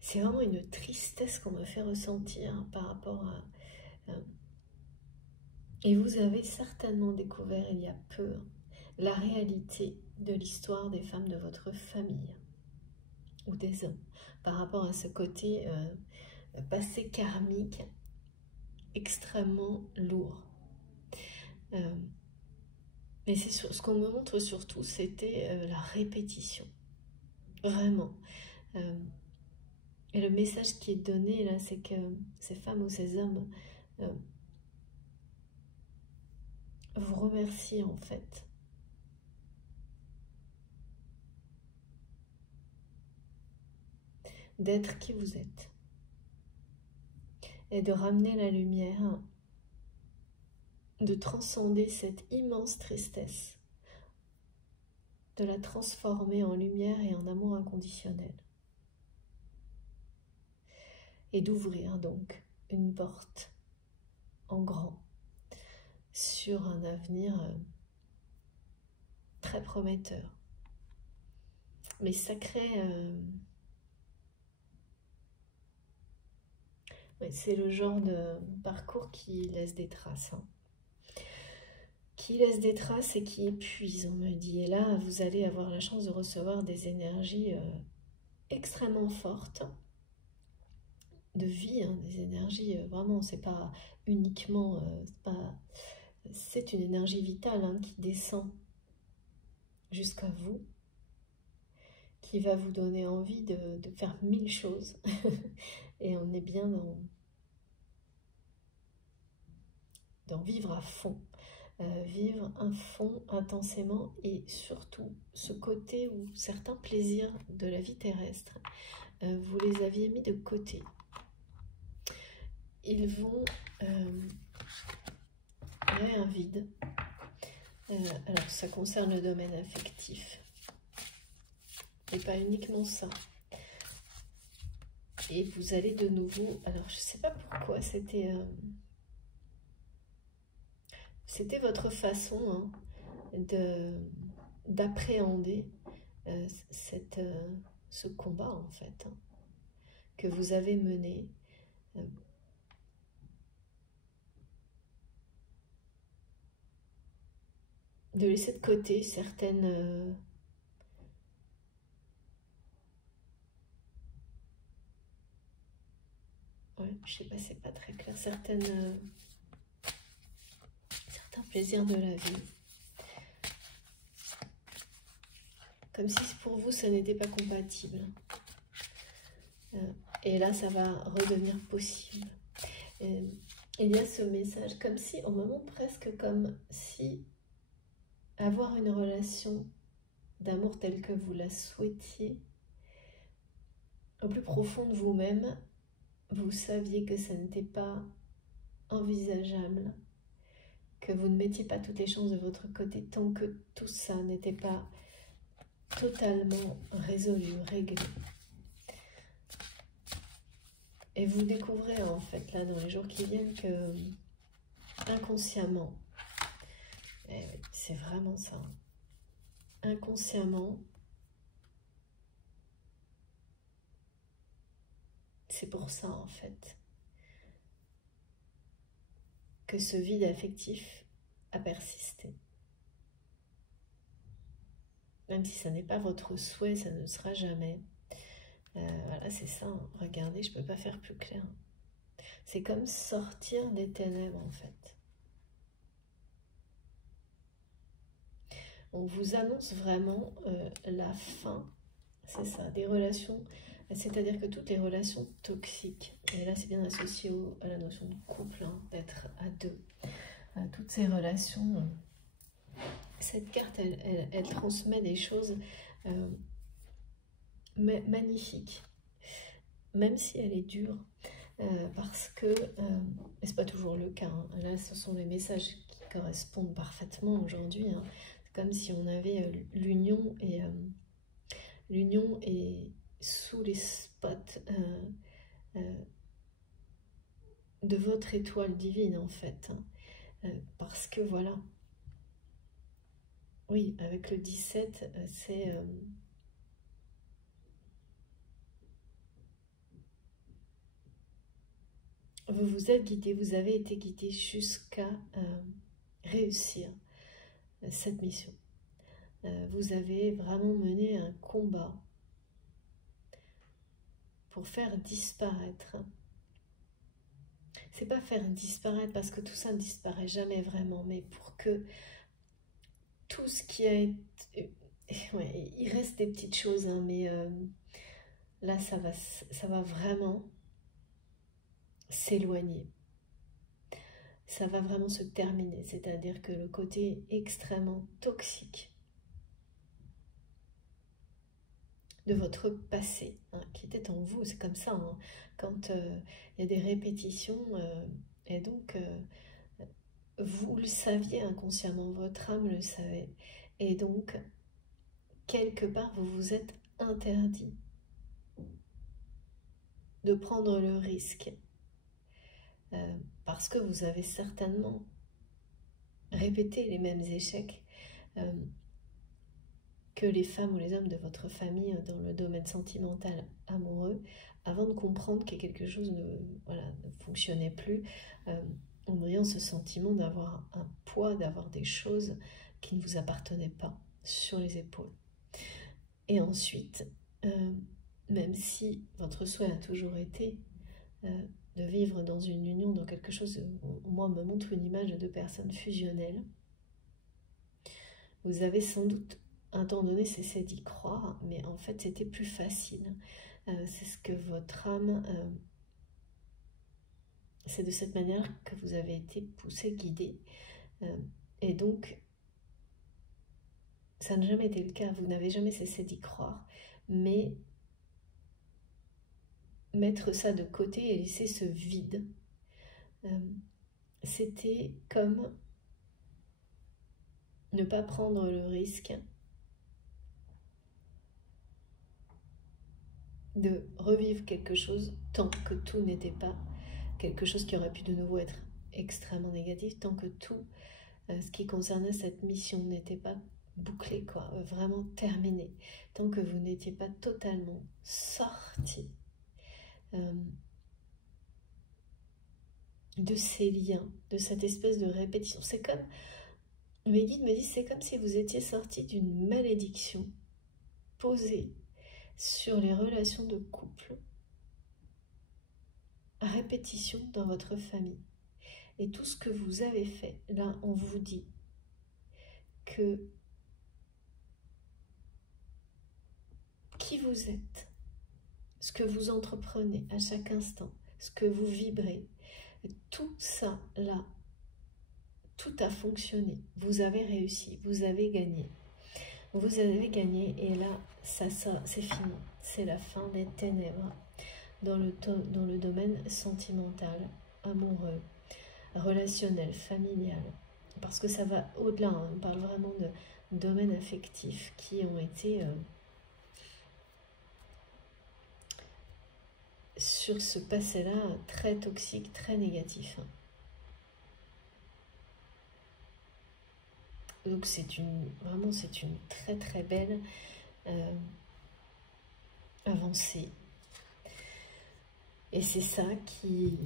C'est vraiment une tristesse qu'on me fait ressentir par rapport à... et vous avez certainement découvert il y a peu la réalité de l'histoire des femmes de votre famille, ou des hommes, par rapport à ce côté passé karmique extrêmement lourd. Et c'est ce qu'on me montre surtout, c'était la répétition. Vraiment. Et le message qui est donné là, c'est que ces femmes ou ces hommes vous remercient en fait d'être qui vous êtes et de ramener la lumière, de transcender cette immense tristesse, de la transformer en lumière et en amour inconditionnel. et d'ouvrir donc une porte en grand sur un avenir très prometteur. Mais ça crée... ouais, c'est le genre de parcours qui laisse des traces. Hein. Qui laisse des traces et qui épuise, on me dit. Et là, vous allez avoir la chance de recevoir des énergies extrêmement fortes de vie, hein, des énergies vraiment, c'est pas uniquement, c'est une énergie vitale hein, qui descend jusqu'à vous, qui va vous donner envie de faire 1000 choses. Et on est bien dans vivre à fond. Vivre un fond intensément et surtout ce côté où certains plaisirs de la vie terrestre, vous les aviez mis de côté. Ils vont... il y a un vide. Alors ça concerne le domaine affectif. Et pas uniquement ça. Et vous allez de nouveau... Alors je ne sais pas pourquoi, c'était votre façon hein, d'appréhender ce combat en fait hein, que vous avez mené de laisser de côté certaines ouais, je sais pas, c'est pas très clair, certains plaisirs de la vie. Comme si pour vous, ça n'était pas compatible. Et là, ça va redevenir possible. Il y a ce message, comme si, au moment presque comme si avoir une relation d'amour telle que vous la souhaitiez, au plus profond de vous-même, vous saviez que ça n'était pas envisageable, que vous ne mettiez pas toutes les chances de votre côté tant que tout ça n'était pas totalement résolu, réglé. Et vous découvrez en fait là dans les jours qui viennent que inconsciemment, c'est vraiment ça, inconsciemment, c'est pour ça en fait que ce vide affectif a persisté. Même si ça n'est pas votre souhait, ça ne le sera jamais. Voilà, c'est ça. Hein. Regardez, je ne peux pas faire plus clair. C'est comme sortir des ténèbres, en fait. On vous annonce vraiment la fin, c'est ça, des relations, c'est-à-dire que toutes les relations toxiques, et là c'est bien associé à la notion de couple, hein, d'être à deux, toutes ces relations, cette carte, elle transmet des choses magnifiques, même si elle est dure, parce que, et c'est pas toujours le cas, hein, là ce sont des messages qui correspondent parfaitement aujourd'hui, hein, c'est comme si on avait l'union et sous les spots de votre étoile divine en fait, hein, parce que voilà, oui, avec le 17, c'est... vous vous êtes guidé, vous avez été guidé jusqu'à réussir cette mission. Vous avez vraiment mené un combat pour faire disparaître. C'est pas faire disparaître parce que tout ça ne disparaît jamais vraiment, mais pour que tout ce qui a été... Ouais, il reste des petites choses, hein, mais là ça va vraiment s'éloigner. Ça va vraiment se terminer, c'est-à-dire que le côté extrêmement toxique de votre passé, hein, qui était en vous, c'est comme ça, hein, quand il y a des répétitions, et donc vous le saviez inconsciemment, votre âme le savait, et donc quelque part vous vous êtes interdit de prendre le risque, parce que vous avez certainement répété les mêmes échecs que les femmes ou les hommes de votre famille dans le domaine sentimental amoureux, avant de comprendre que quelque chose ne fonctionnait plus, en ayant ce sentiment d'avoir un poids, d'avoir des choses qui ne vous appartenaient pas sur les épaules. Et ensuite, même si votre souhait a toujours été de vivre dans une union, dans quelque chose, moi on me montre une image de deux personnes fusionnelles, vous avez sans doute un temps donné cessé d'y croire, mais en fait c'était plus facile. C'est ce que votre âme, c'est de cette manière que vous avez été poussé, guidé, et donc ça n'a jamais été le cas, vous n'avez jamais cessé d'y croire, mais mettre ça de côté et laisser ce vide, c'était comme ne pas prendre le risque de revivre quelque chose tant que tout n'était pas quelque chose qui aurait pu de nouveau être extrêmement négatif, tant que tout ce qui concernait cette mission n'était pas bouclé, quoi, vraiment terminé, tant que vous n'étiez pas totalement sorti de ces liens, de cette espèce de répétition. C'est comme, mes guides me disent, c'est comme si vous étiez sorti d'une malédiction posée sur les relations de couple à répétition dans votre famille. Et tout ce que vous avez fait, là, on vous dit que qui vous êtes, ce que vous entreprenez à chaque instant, ce que vous vibrez, tout ça, là, tout a fonctionné. Vous avez réussi, vous avez gagné. Vous avez gagné et là, ça c'est fini. C'est la fin des ténèbres dans le domaine sentimental, amoureux, relationnel, familial. Parce que ça va au-delà, hein, on parle vraiment de domaines affectifs qui ont été sur ce passé-là très toxique, très négatif. Donc c'est une très très belle avancée. Et c'est ça qui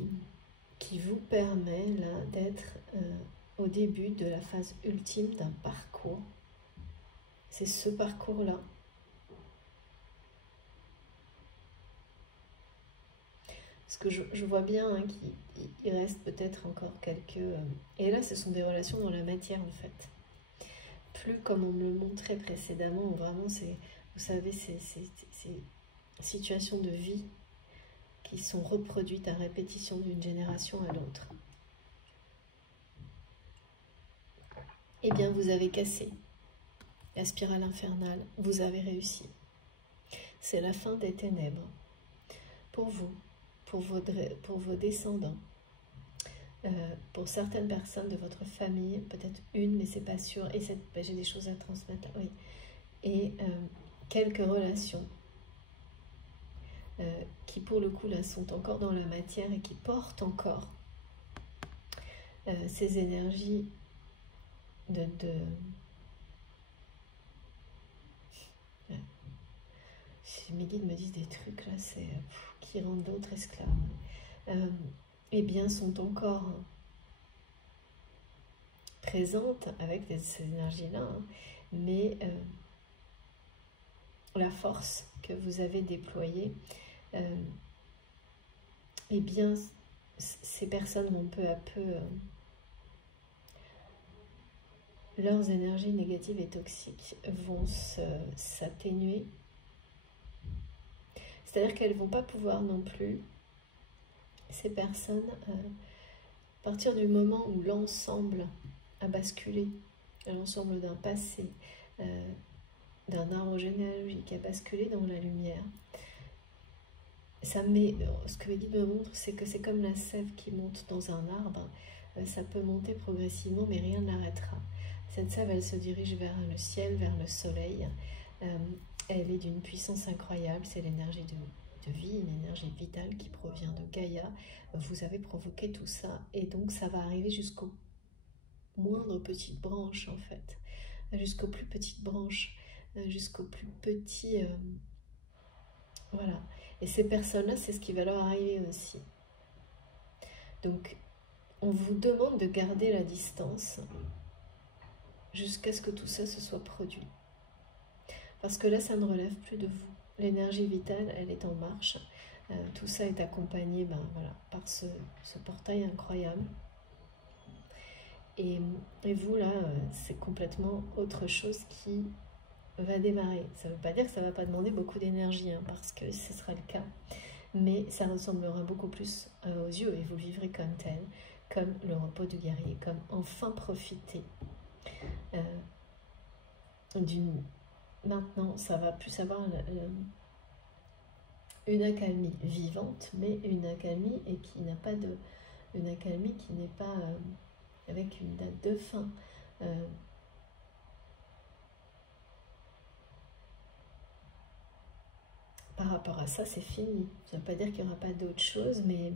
vous permet là d'être au début de la phase ultime d'un parcours. C'est ce parcours-là. Parce que je vois bien hein, qu'il reste peut-être encore quelques... Et là, ce sont des relations dans la matière, en fait. Plus comme on me le montrait précédemment, vraiment, c'est, vous savez, ces situations de vie qui sont reproduites à répétition d'une génération à l'autre. Eh bien, vous avez cassé la spirale infernale, vous avez réussi. C'est la fin des ténèbres. Pour vous, pour vos descendants, pour certaines personnes de votre famille, peut-être une, mais c'est pas sûr, et j'ai des choses à transmettre, oui. Et quelques relations qui pour le coup là sont encore dans la matière et qui portent encore ces énergies mes guides me disent des trucs là, c'est qui rendent d'autres esclaves, eh bien sont encore présentes avec ces énergies-là, hein, mais la force que vous avez déployée, eh bien ces personnes vont peu à peu leurs énergies négatives et toxiques vont s'atténuer. C'est-à-dire qu'elles ne vont pas pouvoir non plus, ces personnes, à partir du moment où l'ensemble a basculé, l'ensemble d'un passé, d'un arbre généalogique a basculé dans la lumière, ça met, ce que mes guides me montrent, c'est que c'est comme la sève qui monte dans un arbre, ça peut monter progressivement, mais rien ne l'arrêtera. Cette sève, elle se dirige vers le ciel, vers le soleil. Elle est d'une puissance incroyable, c'est l'énergie de vie, une énergie vitale qui provient de Gaïa. Vous avez provoqué tout ça et donc ça va arriver jusqu'aux moindres petites branches en fait, jusqu'aux plus petites branches, jusqu'aux plus petits... voilà. Et ces personnes-là, c'est ce qui va leur arriver aussi. Donc, on vous demande de garder la distance jusqu'à ce que tout ça se soit produit. Parce que là, ça ne relève plus de vous. L'énergie vitale, elle est en marche. Tout ça est accompagné voilà, par ce portail incroyable. Et vous, là, c'est complètement autre chose qui va démarrer. Ça ne veut pas dire que ça ne va pas demander beaucoup d'énergie, hein, parce que ce sera le cas. Mais ça ressemblera beaucoup plus aux yeux, et vous le vivrez comme tel, comme le repos du guerrier, comme enfin profiter d'une... Maintenant, ça va plus avoir une accalmie vivante, mais une accalmie et qui n'a pas de... Une accalmie qui n'est pas avec une date de fin. Par rapport à ça, c'est fini. Ça ne veut pas dire qu'il n'y aura pas d'autres choses, mais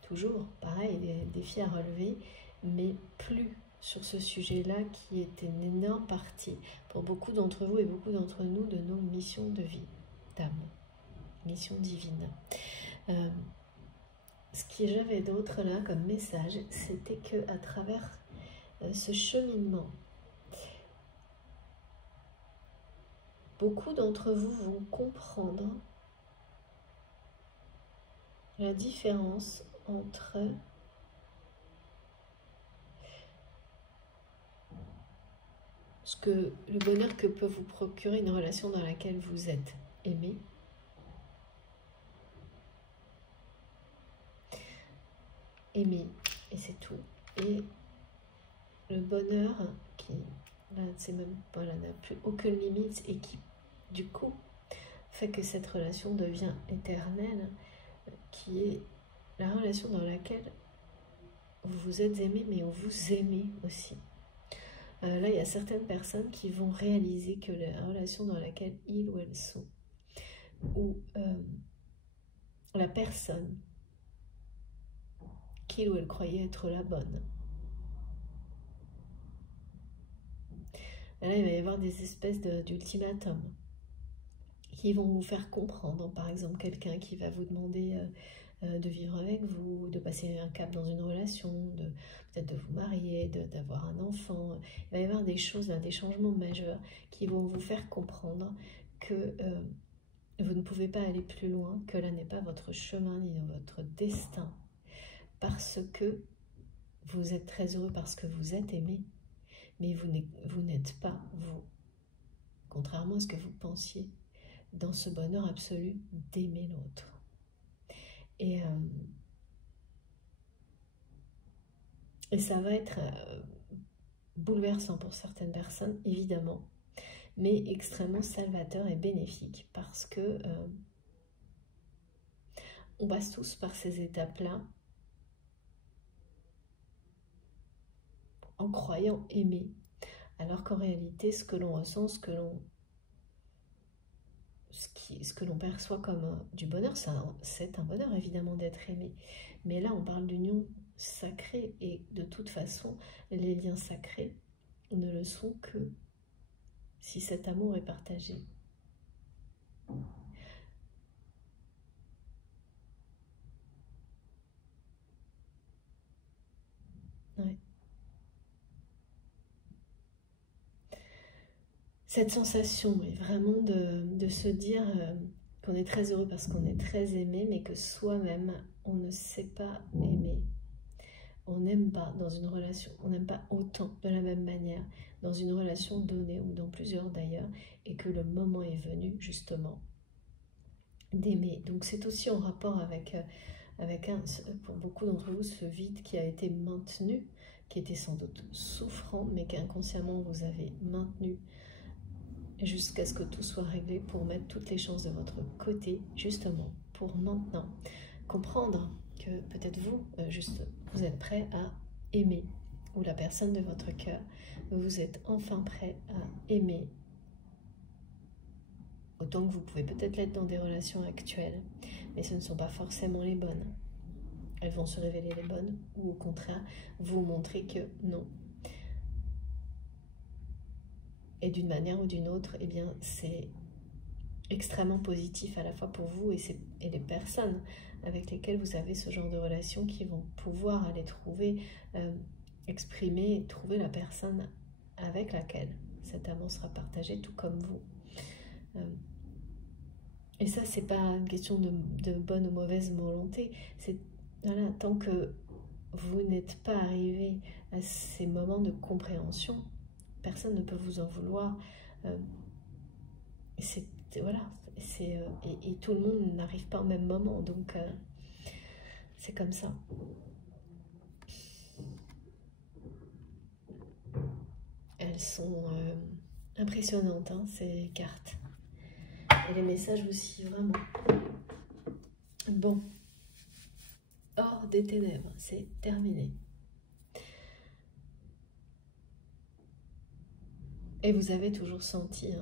toujours, pareil, des défis à relever, mais plus sur ce sujet-là qui est une énorme partie pour beaucoup d'entre vous et beaucoup d'entre nous de nos missions de vie, d'âme, mission divine. Ce que j'avais d'autre là comme message, c'était que à travers ce cheminement, beaucoup d'entre vous vont comprendre la différence entre le bonheur que peut vous procurer une relation dans laquelle vous êtes aimé, et c'est tout, et le bonheur qui c'est même voilà, n'a plus aucune limite et qui du coup fait que cette relation devient éternelle, qui est la relation dans laquelle vous vous êtes aimé mais où vous aimez aussi. Là, il y a certaines personnes qui vont réaliser que la relation dans laquelle ils ou elles sont, ou la personne qu'il ou elle croyait être la bonne, là, il va y avoir des espèces d'ultimatums qui vont vous faire comprendre. Par exemple, quelqu'un qui va vous demander de vivre avec vous, de passer un cap dans une relation, peut-être de vous marier, d'avoir un enfant. Il va y avoir des choses, là, des changements majeurs qui vont vous faire comprendre que vous ne pouvez pas aller plus loin, que là n'est pas votre chemin ni votre destin, parce que vous êtes très heureux, parce que vous êtes aimé, mais vous n'êtes pas vous, contrairement à ce que vous pensiez, dans ce bonheur absolu d'aimer l'autre. Et ça va être bouleversant pour certaines personnes, évidemment, mais extrêmement salvateur et bénéfique, parce que on passe tous par ces étapes-là en croyant aimer, alors qu'en réalité, ce que l'on ressent, ce que l'on perçoit comme du bonheur, c'est un bonheur évidemment d'être aimé. Mais là, on parle d'union sacrée, et de toute façon, les liens sacrés ne le sont que si cet amour est partagé. Ouais. Cette sensation est vraiment de se dire qu'on est très heureux parce qu'on est très aimé, mais que soi-même, on ne sait pas aimer. On n'aime pas dans une relation, on n'aime pas autant de la même manière dans une relation donnée, ou dans plusieurs d'ailleurs, et que le moment est venu justement d'aimer. Donc c'est aussi en rapport avec pour beaucoup d'entre vous, ce vide qui a été maintenu, qui était sans doute souffrant, mais qu'inconsciemment vous avez maintenu jusqu'à ce que tout soit réglé, pour mettre toutes les chances de votre côté, justement, pour maintenant comprendre que peut-être vous, vous êtes prêt à aimer, ou la personne de votre cœur, vous êtes enfin prêt à aimer Autant que vous pouvez peut-être l'être dans des relations actuelles, mais ce ne sont pas forcément les bonnes. Elles vont se révéler les bonnes, ou au contraire, vous montrer que non. Et d'une manière ou d'une autre, eh bien, c'est extrêmement positif à la fois pour vous et les personnes avec lesquelles vous avez ce genre de relation qui vont pouvoir aller trouver, exprimer, trouver la personne avec laquelle cet amour sera partagé, tout comme vous. Et ça, c'est pas une question de bonne ou mauvaise volonté. C'est voilà, tant que vous n'êtes pas arrivé à ces moments de compréhension, personne ne peut vous en vouloir. Voilà, et tout le monde n'arrive pas au même moment, donc c'est comme ça. Elles sont impressionnantes, hein, ces cartes. Et les messages aussi, vraiment. Bon. Hors des ténèbres, c'est terminé. Et vous avez toujours senti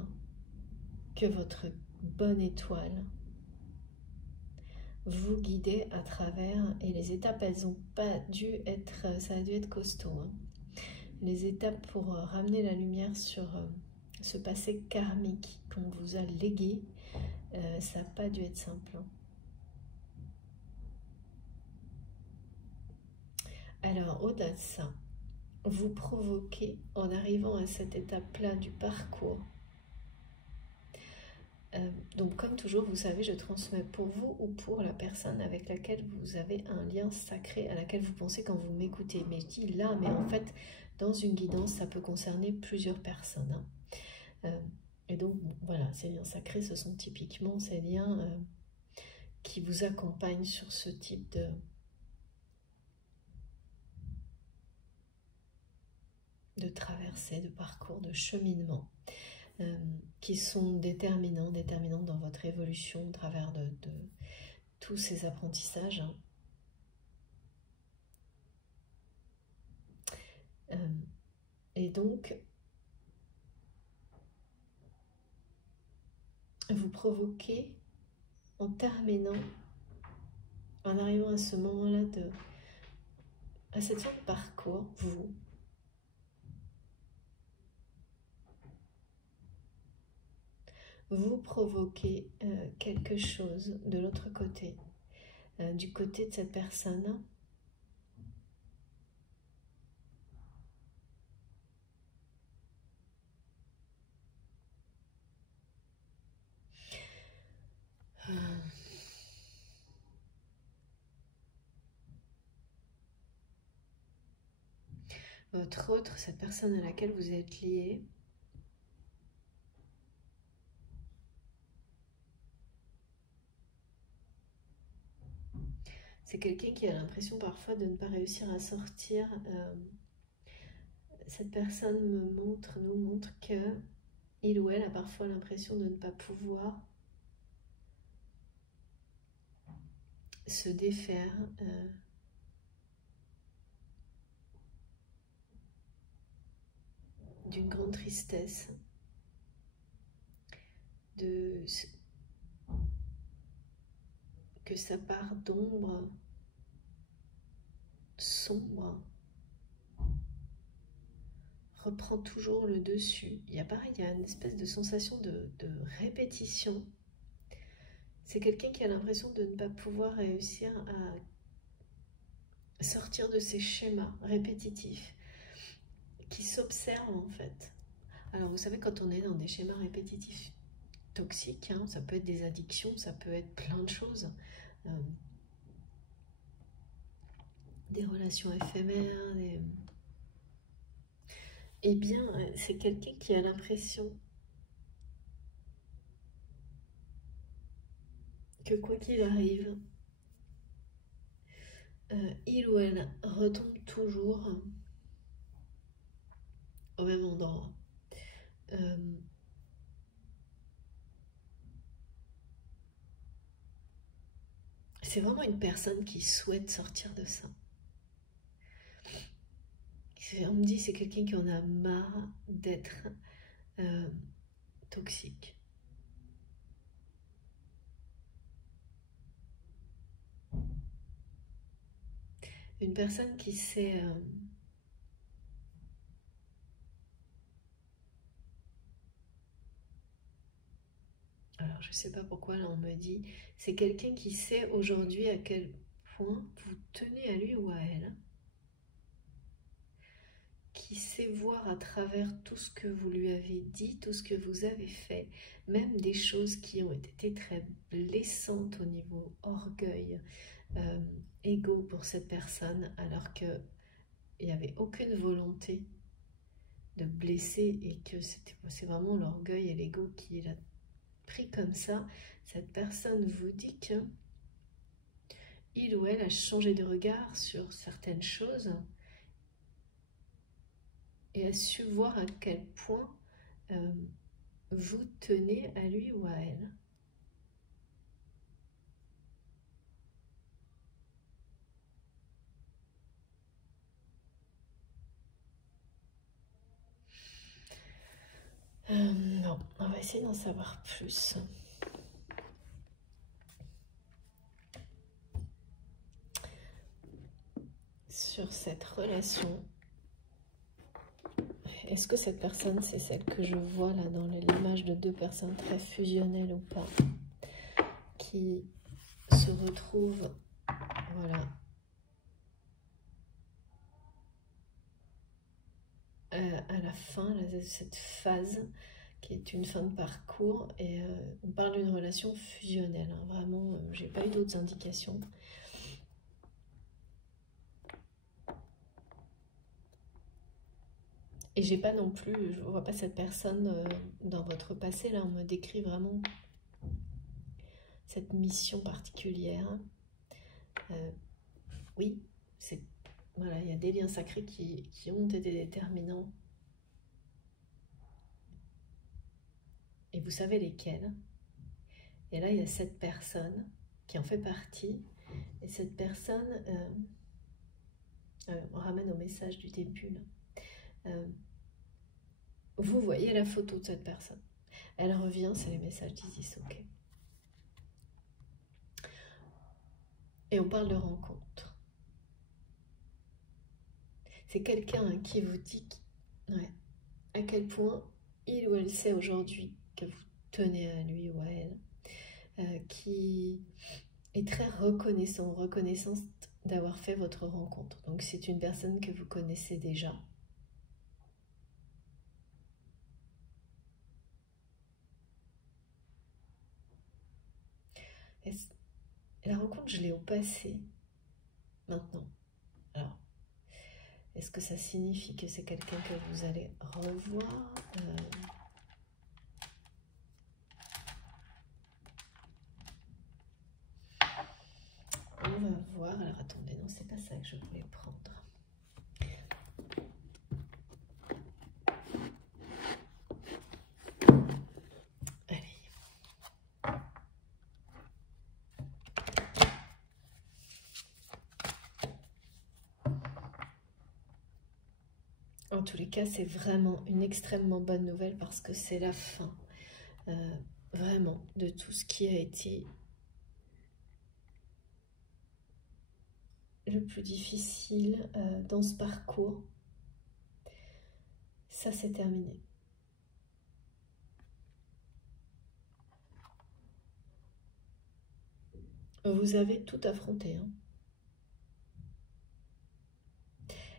que votre bonne étoile vous guidait à travers, et les étapes, elles n'ont pas dû être, ça a dû être costaud. Hein. Les étapes pour ramener la lumière sur ce passé karmique qu'on vous a légué, ça n'a pas dû être simple. Hein. Alors, au-delà de ça, vous provoquez, en arrivant à cette étape-là du parcours, donc comme toujours, vous savez, je transmets pour vous ou pour la personne avec laquelle vous avez un lien sacré, à laquelle vous pensez quand vous m'écoutez. Mais je dis là, mais en fait, dans une guidance, ça peut concerner plusieurs personnes. Hein. Et donc, voilà, ces liens sacrés, ce sont typiquement ces liens qui vous accompagnent sur ce type de traversée, de parcours, de cheminement. Qui sont déterminants dans votre évolution au travers de tous ces apprentissages. Et donc, vous provoquez, en terminant, en arrivant à ce moment-là, à cette sorte de parcours, vous provoquez quelque chose de l'autre côté, du côté de cette personne. Votre autre, cette personne à laquelle vous êtes lié, c'est quelqu'un qui a l'impression parfois de ne pas réussir à sortir. Cette personne nous montre que il ou elle a parfois l'impression de ne pas pouvoir se défaire d'une grande tristesse, que sa part d'ombre sombre reprend toujours le dessus. Il y a pareil, il y a une espèce de sensation de répétition. C'est quelqu'un qui a l'impression de ne pas pouvoir réussir à sortir de ces schémas répétitifs qui s'observent en fait. Alors vous savez, quand on est dans des schémas répétitifs toxiques, hein, ça peut être des addictions, ça peut être plein de choses. Des relations éphémères, eh bien, c'est quelqu'un qui a l'impression que quoi qu'il arrive, il ou elle retombe toujours au même endroit. C'est vraiment une personne qui souhaite sortir de ça. On me dit c'est quelqu'un qui en a marre d'être toxique. Une personne qui sait... alors, je ne sais pas pourquoi, là, on me dit... C'est quelqu'un qui sait aujourd'hui à quel point vous tenez à lui ou à elle. Qui sait voir à travers tout ce que vous lui avez dit, tout ce que vous avez fait, même des choses qui ont été très blessantes au niveau orgueil, ego pour cette personne, alors qu'il n'y avait aucune volonté de blesser et que c'est vraiment l'orgueil et l'ego qui l'a pris comme ça. Cette personne vous dit que il ou elle a changé de regard sur certaines choses et a su voir à quel point vous tenez à lui ou à elle. Non, on va essayer d'en savoir plus. Sur cette relation. Est-ce que cette personne, c'est celle que je vois là dans l'image de deux personnes très fusionnelles ou pas, qui se retrouvent, voilà, à la fin de cette phase qui est une fin de parcours, et on parle d'une relation fusionnelle, hein, vraiment, j'ai pas eu d'autres indications. Et j'ai pas non plus, je vois pas cette personne dans votre passé, là on me décrit vraiment cette mission particulière. Oui, c'est voilà, il y a des liens sacrés qui ont été déterminants. Et vous savez lesquels. Et là, il y a cette personne qui en fait partie. Et cette personne, on ramène au message du début. Vous voyez la photo de cette personne. Elle revient, c'est les messages d'Isis, ok. Et on parle de rencontre. C'est quelqu'un qui vous dit à quel point il ou elle sait aujourd'hui que vous tenez à lui ou à elle, qui est très reconnaissante d'avoir fait votre rencontre. Donc c'est une personne que vous connaissez déjà. La rencontre, je l'ai au passé, maintenant. Alors, est-ce que ça signifie que c'est quelqu'un que vous allez revoir On va voir. Alors, attendez, non, c'est pas ça que je voulais prendre. Allez. En tous les cas, c'est vraiment une extrêmement bonne nouvelle parce que c'est la fin, vraiment, de tout ce qui a été le plus difficile dans ce parcours. Ça, c'est terminé. Vous avez tout affronté. Hein.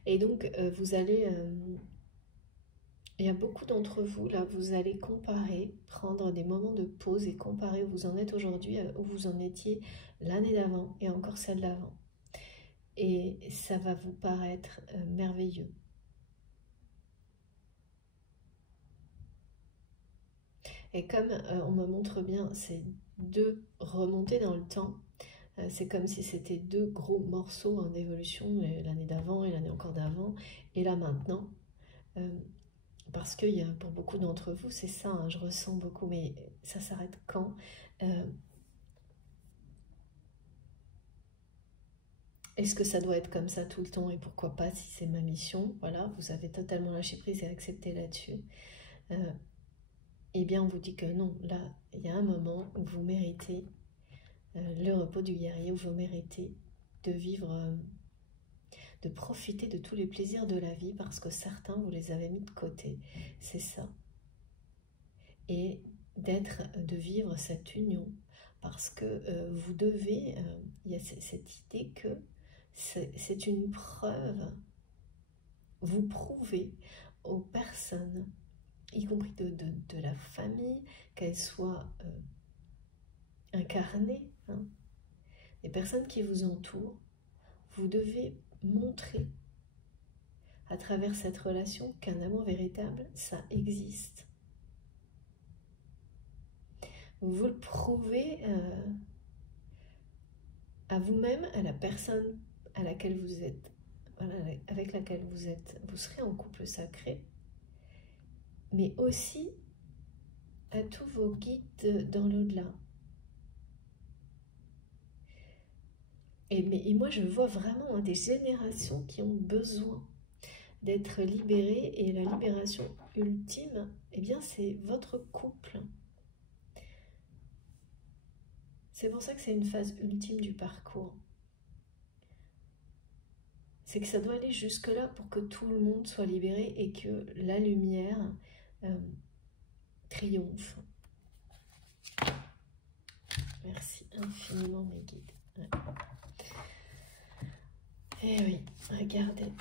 Et donc, vous allez... il y a beaucoup d'entre vous, là, vous allez comparer, prendre des moments de pause et comparer où vous en êtes aujourd'hui, où vous en étiez l'année d'avant et encore celle d'avant. Et ça va vous paraître merveilleux. Et comme on me montre bien ces deux remontées dans le temps, c'est comme si c'était deux gros morceaux en évolution, l'année d'avant et l'année encore d'avant, et là maintenant. Parce que pour beaucoup d'entre vous, c'est ça, hein, je ressens beaucoup, mais ça s'arrête quand Est-ce que ça doit être comme ça tout le temps et pourquoi pas si c'est ma mission? Voilà, vous avez totalement lâché prise et accepté là-dessus. Eh bien, on vous dit que non, là, il y a un moment où vous méritez le repos du guerrier, où vous méritez de vivre de profiter de tous les plaisirs de la vie parce que certains, vous les avez mis de côté. C'est ça. Et de vivre cette union parce que vous devez, il y a cette idée que c'est une preuve, vous prouvez aux personnes, y compris de la famille, qu'elles soient incarnées, hein, les personnes qui vous entourent, vous devez montrer à travers cette relation qu'un amour véritable, ça existe. Vous le prouvez à vous-même, à la personne à laquelle vous êtes, voilà, avec laquelle vous serez en couple sacré, mais aussi à tous vos guides dans l'au-delà. Et moi, je vois vraiment des générations qui ont besoin d'être libérées, et la libération ultime, eh bien, c'est votre couple. C'est pour ça que c'est une phase ultime du parcours. C'est que ça doit aller jusque-là pour que tout le monde soit libéré et que la lumière triomphe. Merci infiniment mes guides. Ouais. Eh oui, regardez.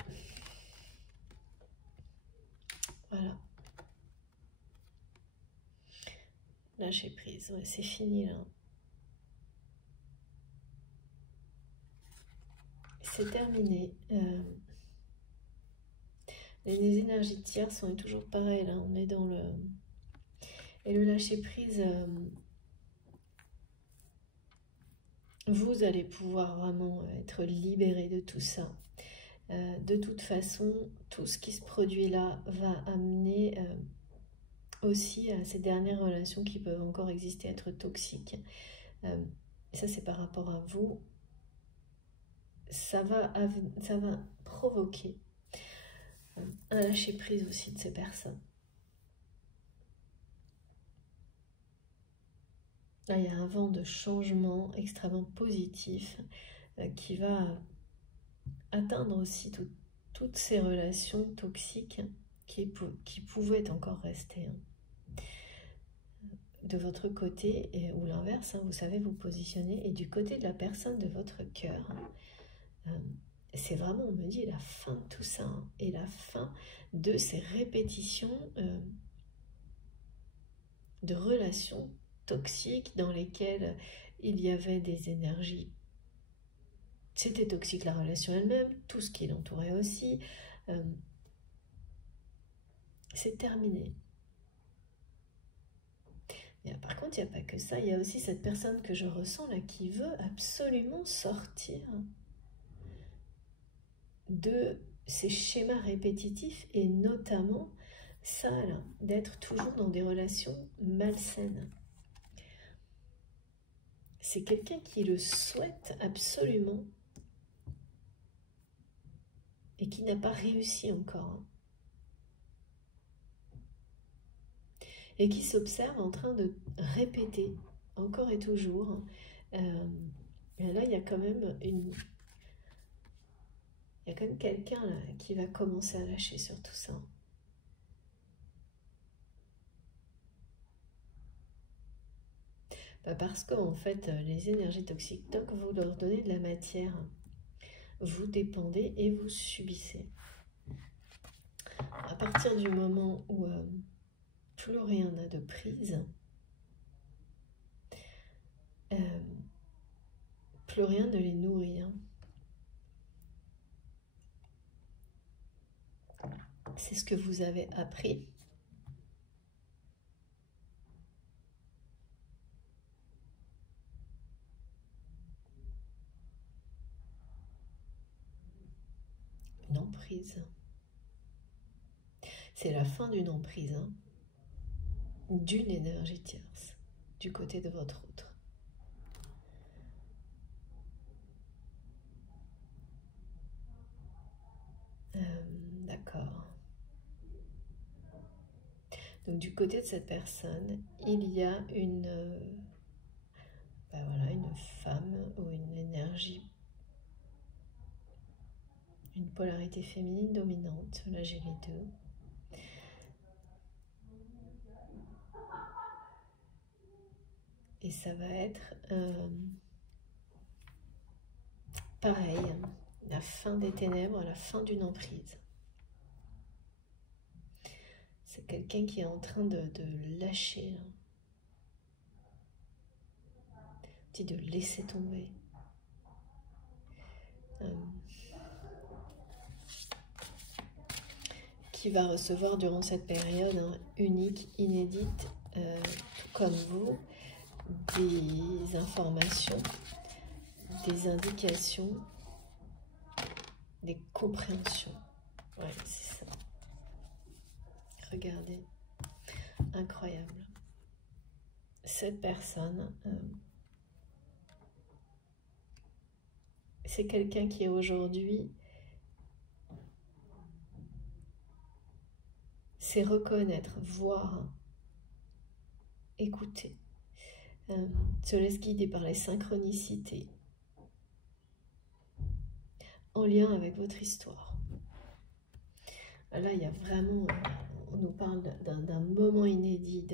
Voilà. Lâcher prise, ouais, c'est fini là. C'est terminé. Les énergies tierces sont toujours pareilles là. On est dans le... Et le lâcher prise, vous allez pouvoir vraiment être libéré de tout ça. De toute façon, tout ce qui se produit là va amener aussi à ces dernières relations qui peuvent encore exister, être toxiques. Ça, c'est par rapport à vous. Ça va provoquer un lâcher-prise aussi de ces personnes. Là, il y a un vent de changement extrêmement positif qui va atteindre aussi toutes ces relations toxiques qui pouvaient encore rester. De votre côté, ou l'inverse, vous savez vous positionner, et du côté de la personne de votre cœur, c'est vraiment, on me dit, la fin de tout ça, et la fin de ces répétitions de relations toxiques dans lesquelles il y avait des énergies. C'était toxique la relation elle-même, tout ce qui l'entourait aussi. C'est terminé. Et par contre, il n'y a pas que ça, il y a aussi cette personne que je ressens là qui veut absolument sortir de ces schémas répétitifs, et notamment ça là, d'être toujours dans des relations malsaines. C'est quelqu'un qui le souhaite absolument et qui n'a pas réussi encore. Et qui s'observe en train de répéter encore et toujours. Et là, il y a quand même quelqu'un qui va commencer à lâcher sur tout ça. Parce qu'en fait, les énergies toxiques, tant que vous leur donnez de la matière, vous dépendez et vous subissez. À partir du moment où plus rien n'a de prise, plus rien ne les nourrit. C'est ce que vous avez appris. Une emprise. C'est la fin d'une emprise, d'une énergie tierce, du côté de votre autre. D'accord. Donc du côté de cette personne, il y a une femme ou une énergie une polarité féminine dominante. Là, j'ai les deux. Et ça va être pareil, la fin des ténèbres, la fin d'une emprise. C'est quelqu'un qui est en train de lâcher, de laisser tomber. Qui va recevoir durant cette période unique, inédite, tout comme vous, des informations, des indications, des compréhensions. Ouais, c'est ça. Regardez, incroyable. Cette personne, c'est quelqu'un qui est aujourd'hui, c'est reconnaître, voir, écouter, se laisse guider par les synchronicités, en lien avec votre histoire. Là, il y a vraiment, on nous parle d'un moment inédit,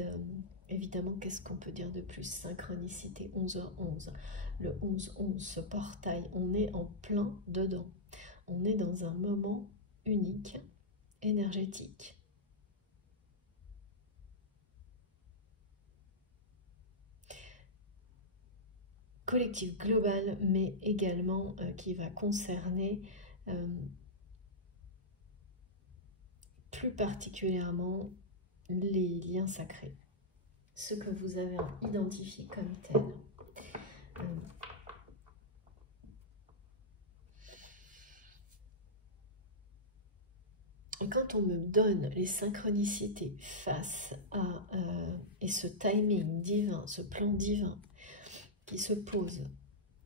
évidemment, qu'est-ce qu'on peut dire de plus? Synchronicité, 11h11, le 11-11, ce portail, on est en plein dedans. On est dans un moment unique, énergétique. Collectif global, mais également qui va concerner plus particulièrement les liens sacrés, ceux que vous avez identifiés comme tels. Et quand on me donne les synchronicités face à et ce timing divin, ce plan divin qui se pose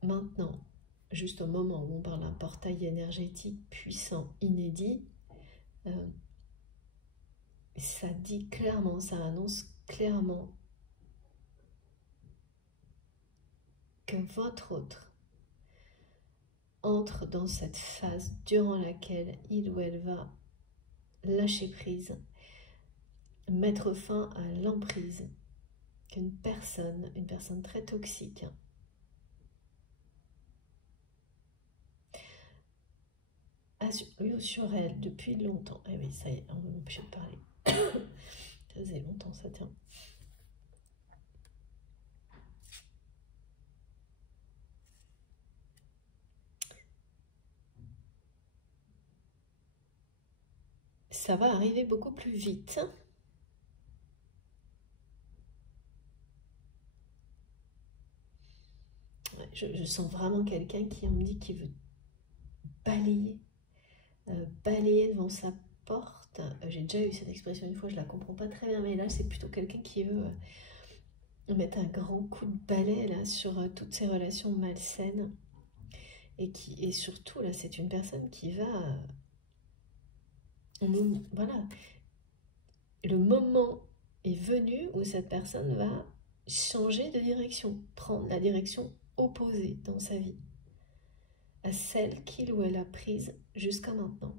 maintenant, juste au moment où on parle d'un portail énergétique puissant, inédit, ça dit clairement, ça annonce clairement que votre autre entre dans cette phase durant laquelle il ou elle va lâcher prise, mettre fin à l'emprise qu'une personne, très toxique, a sur elle depuis longtemps. Eh oui, ça y est, on va m'empêcher de parler. Ça faisait longtemps, ça tient. Ça va arriver beaucoup plus vite. Je sens vraiment quelqu'un qui me dit qu'il veut balayer, balayer devant sa porte. J'ai déjà eu cette expression une fois, je la comprends pas très bien, mais là c'est plutôt quelqu'un qui veut mettre un grand coup de balai là sur toutes ces relations malsaines et surtout là c'est une personne qui va voilà, le moment est venu où cette personne va changer de direction, prendre la direction opposée dans sa vie à celle qu'il ou elle a prise jusqu'à maintenant.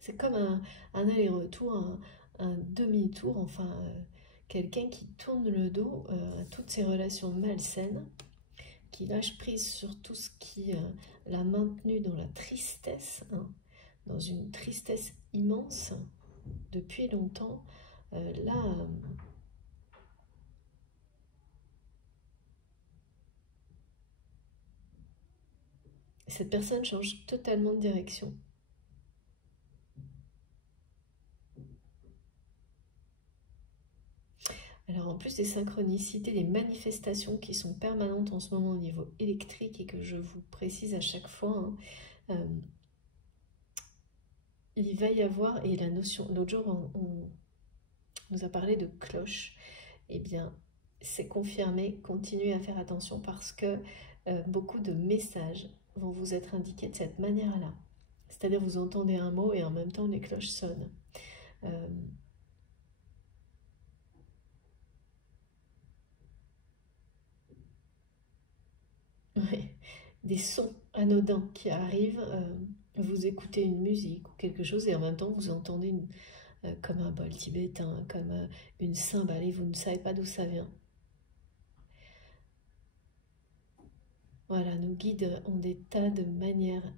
C'est comme un aller-retour, un demi-tour, enfin quelqu'un qui tourne le dos à toutes ces relations malsaines, qui lâche prise sur tout ce qui l'a maintenu dans la tristesse, dans une tristesse immense depuis longtemps. Là, cette personne change totalement de direction. Alors en plus des synchronicités, des manifestations qui sont permanentes en ce moment au niveau électrique et que je vous précise à chaque fois, il va y avoir, et la notion, l'autre jour on nous a parlé de cloche, eh bien c'est confirmé, continuez à faire attention parce que beaucoup de messages vont vous être indiqués de cette manière-là. C'est-à-dire vous entendez un mot et en même temps les cloches sonnent. Ouais. des sons anodins qui arrivent. Vous écoutez une musique ou quelque chose et en même temps vous entendez comme un bol tibétain, comme une cymbale et vous ne savez pas d'où ça vient. Voilà, nos guides ont des tas de manières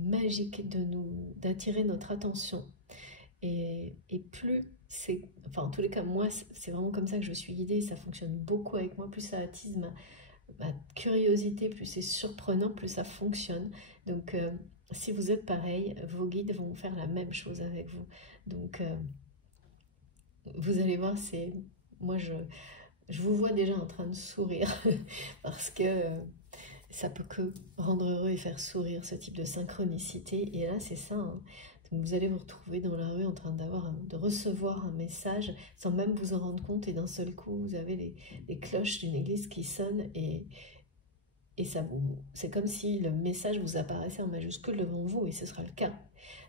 magiques d'attirer notre attention. Et plus c'est, enfin en tous les cas, moi c'est vraiment comme ça que je suis guidée, ça fonctionne beaucoup avec moi, plus ça attise ma curiosité, plus c'est surprenant, plus ça fonctionne. Donc si vous êtes pareil, vos guides vont faire la même chose avec vous. Donc vous allez voir, moi je vous vois déjà en train de sourire parce que ça peut que rendre heureux et faire sourire ce type de synchronicité. Et là, c'est ça. Hein. Donc vous allez vous retrouver dans la rue en train de recevoir un message sans même vous en rendre compte. Et d'un seul coup, vous avez les cloches d'une église qui sonnent et c'est comme si le message vous apparaissait en majuscule devant vous et ce sera le cas.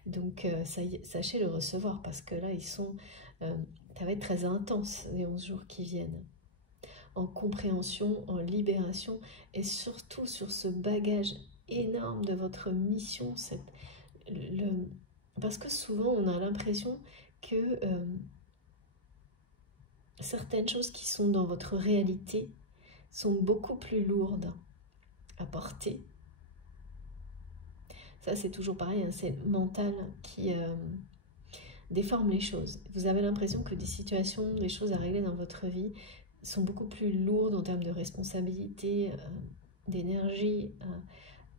Donc sachez le recevoir parce que là, ça va être très intense les 11 jours qui viennent. En compréhension, en libération et surtout sur ce bagage énorme de votre mission. Parce que souvent on a l'impression que certaines choses qui sont dans votre réalité sont beaucoup plus lourdes à porter. Ça c'est toujours pareil, hein, c'est le mental qui déforme les choses. Vous avez l'impression que des situations, des choses à régler dans votre vie sont beaucoup plus lourdes en termes de responsabilité, d'énergie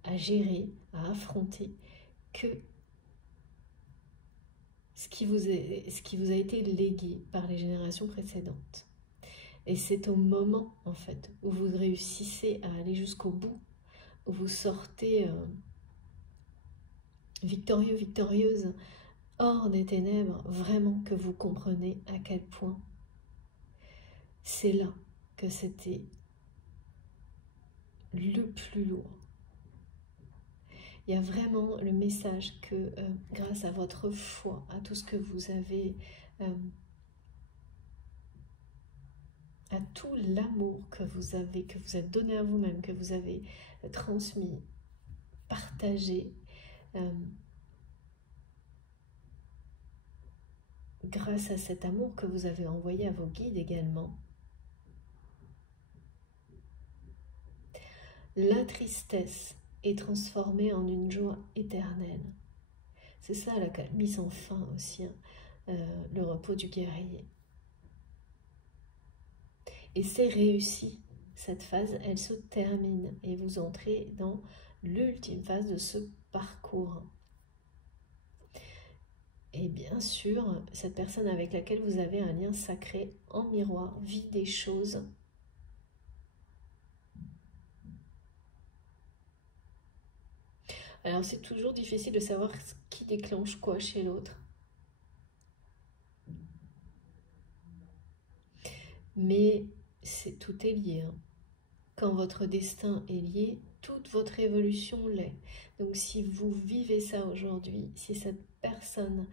à gérer, à affronter, que ce qui vous a été légué par les générations précédentes. Et c'est au moment, en fait, où vous réussissez à aller jusqu'au bout, où vous sortez victorieux, victorieuse, hors des ténèbres, vraiment que vous comprenez à quel point c'est là que c'était le plus lourd. Il y a vraiment le message que grâce à votre foi, à tout ce que vous avez, à tout l'amour que vous êtes donné à vous-même, que vous avez transmis, partagé, grâce à cet amour que vous avez envoyé à vos guides également, la tristesse est transformée en une joie éternelle. C'est ça la calmie sans fin aussi, hein, le repos du guerrier. Et c'est réussi. Cette phase, elle se termine et vous entrez dans l'ultime phase de ce parcours. Et bien sûr, cette personne avec laquelle vous avez un lien sacré en miroir vit des choses Alors c'est toujours difficile de savoir qui déclenche quoi chez l'autre. Mais tout est lié. Hein. Quand votre destin est lié, toute votre évolution l'est. Donc si vous vivez ça aujourd'hui, si cette personne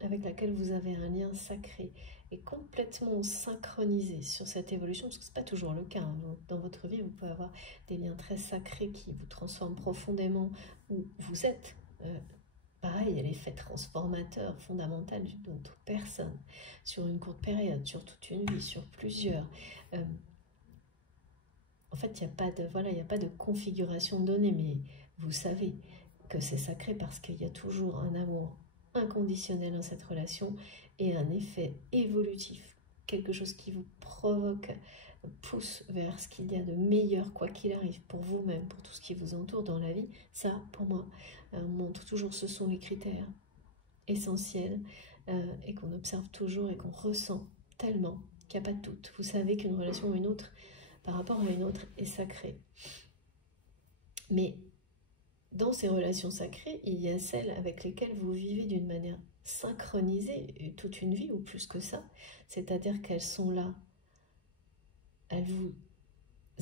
avec laquelle vous avez un lien sacré est complètement synchronisée sur cette évolution, parce que ce n'est pas toujours le cas. Hein. Dans votre vie, vous pouvez avoir des liens très sacrés qui vous transforment profondément, où vous êtes pareil, il y a l'effet transformateur fondamental d'une autre personne, sur une courte période, sur toute une vie, sur plusieurs. En fait, il n'y a pas de configuration donnée, mais vous savez que c'est sacré parce qu'il y a toujours un amour inconditionnel dans cette relation et un effet évolutif, quelque chose qui vous provoque, pousse vers ce qu'il y a de meilleur, quoi qu'il arrive, pour vous-même, pour tout ce qui vous entoure dans la vie. Ça, pour moi, montre toujours ce sont les critères essentiels et qu'on observe toujours et qu'on ressent tellement qu'il n'y a pas de doute. Vous savez qu'une relation ou une autre, par rapport à une autre, est sacrée. Mais dans ces relations sacrées, il y a celles avec lesquelles vous vivez d'une manière synchronisée toute une vie ou plus que ça. C'est-à-dire qu'elles sont là, elles vous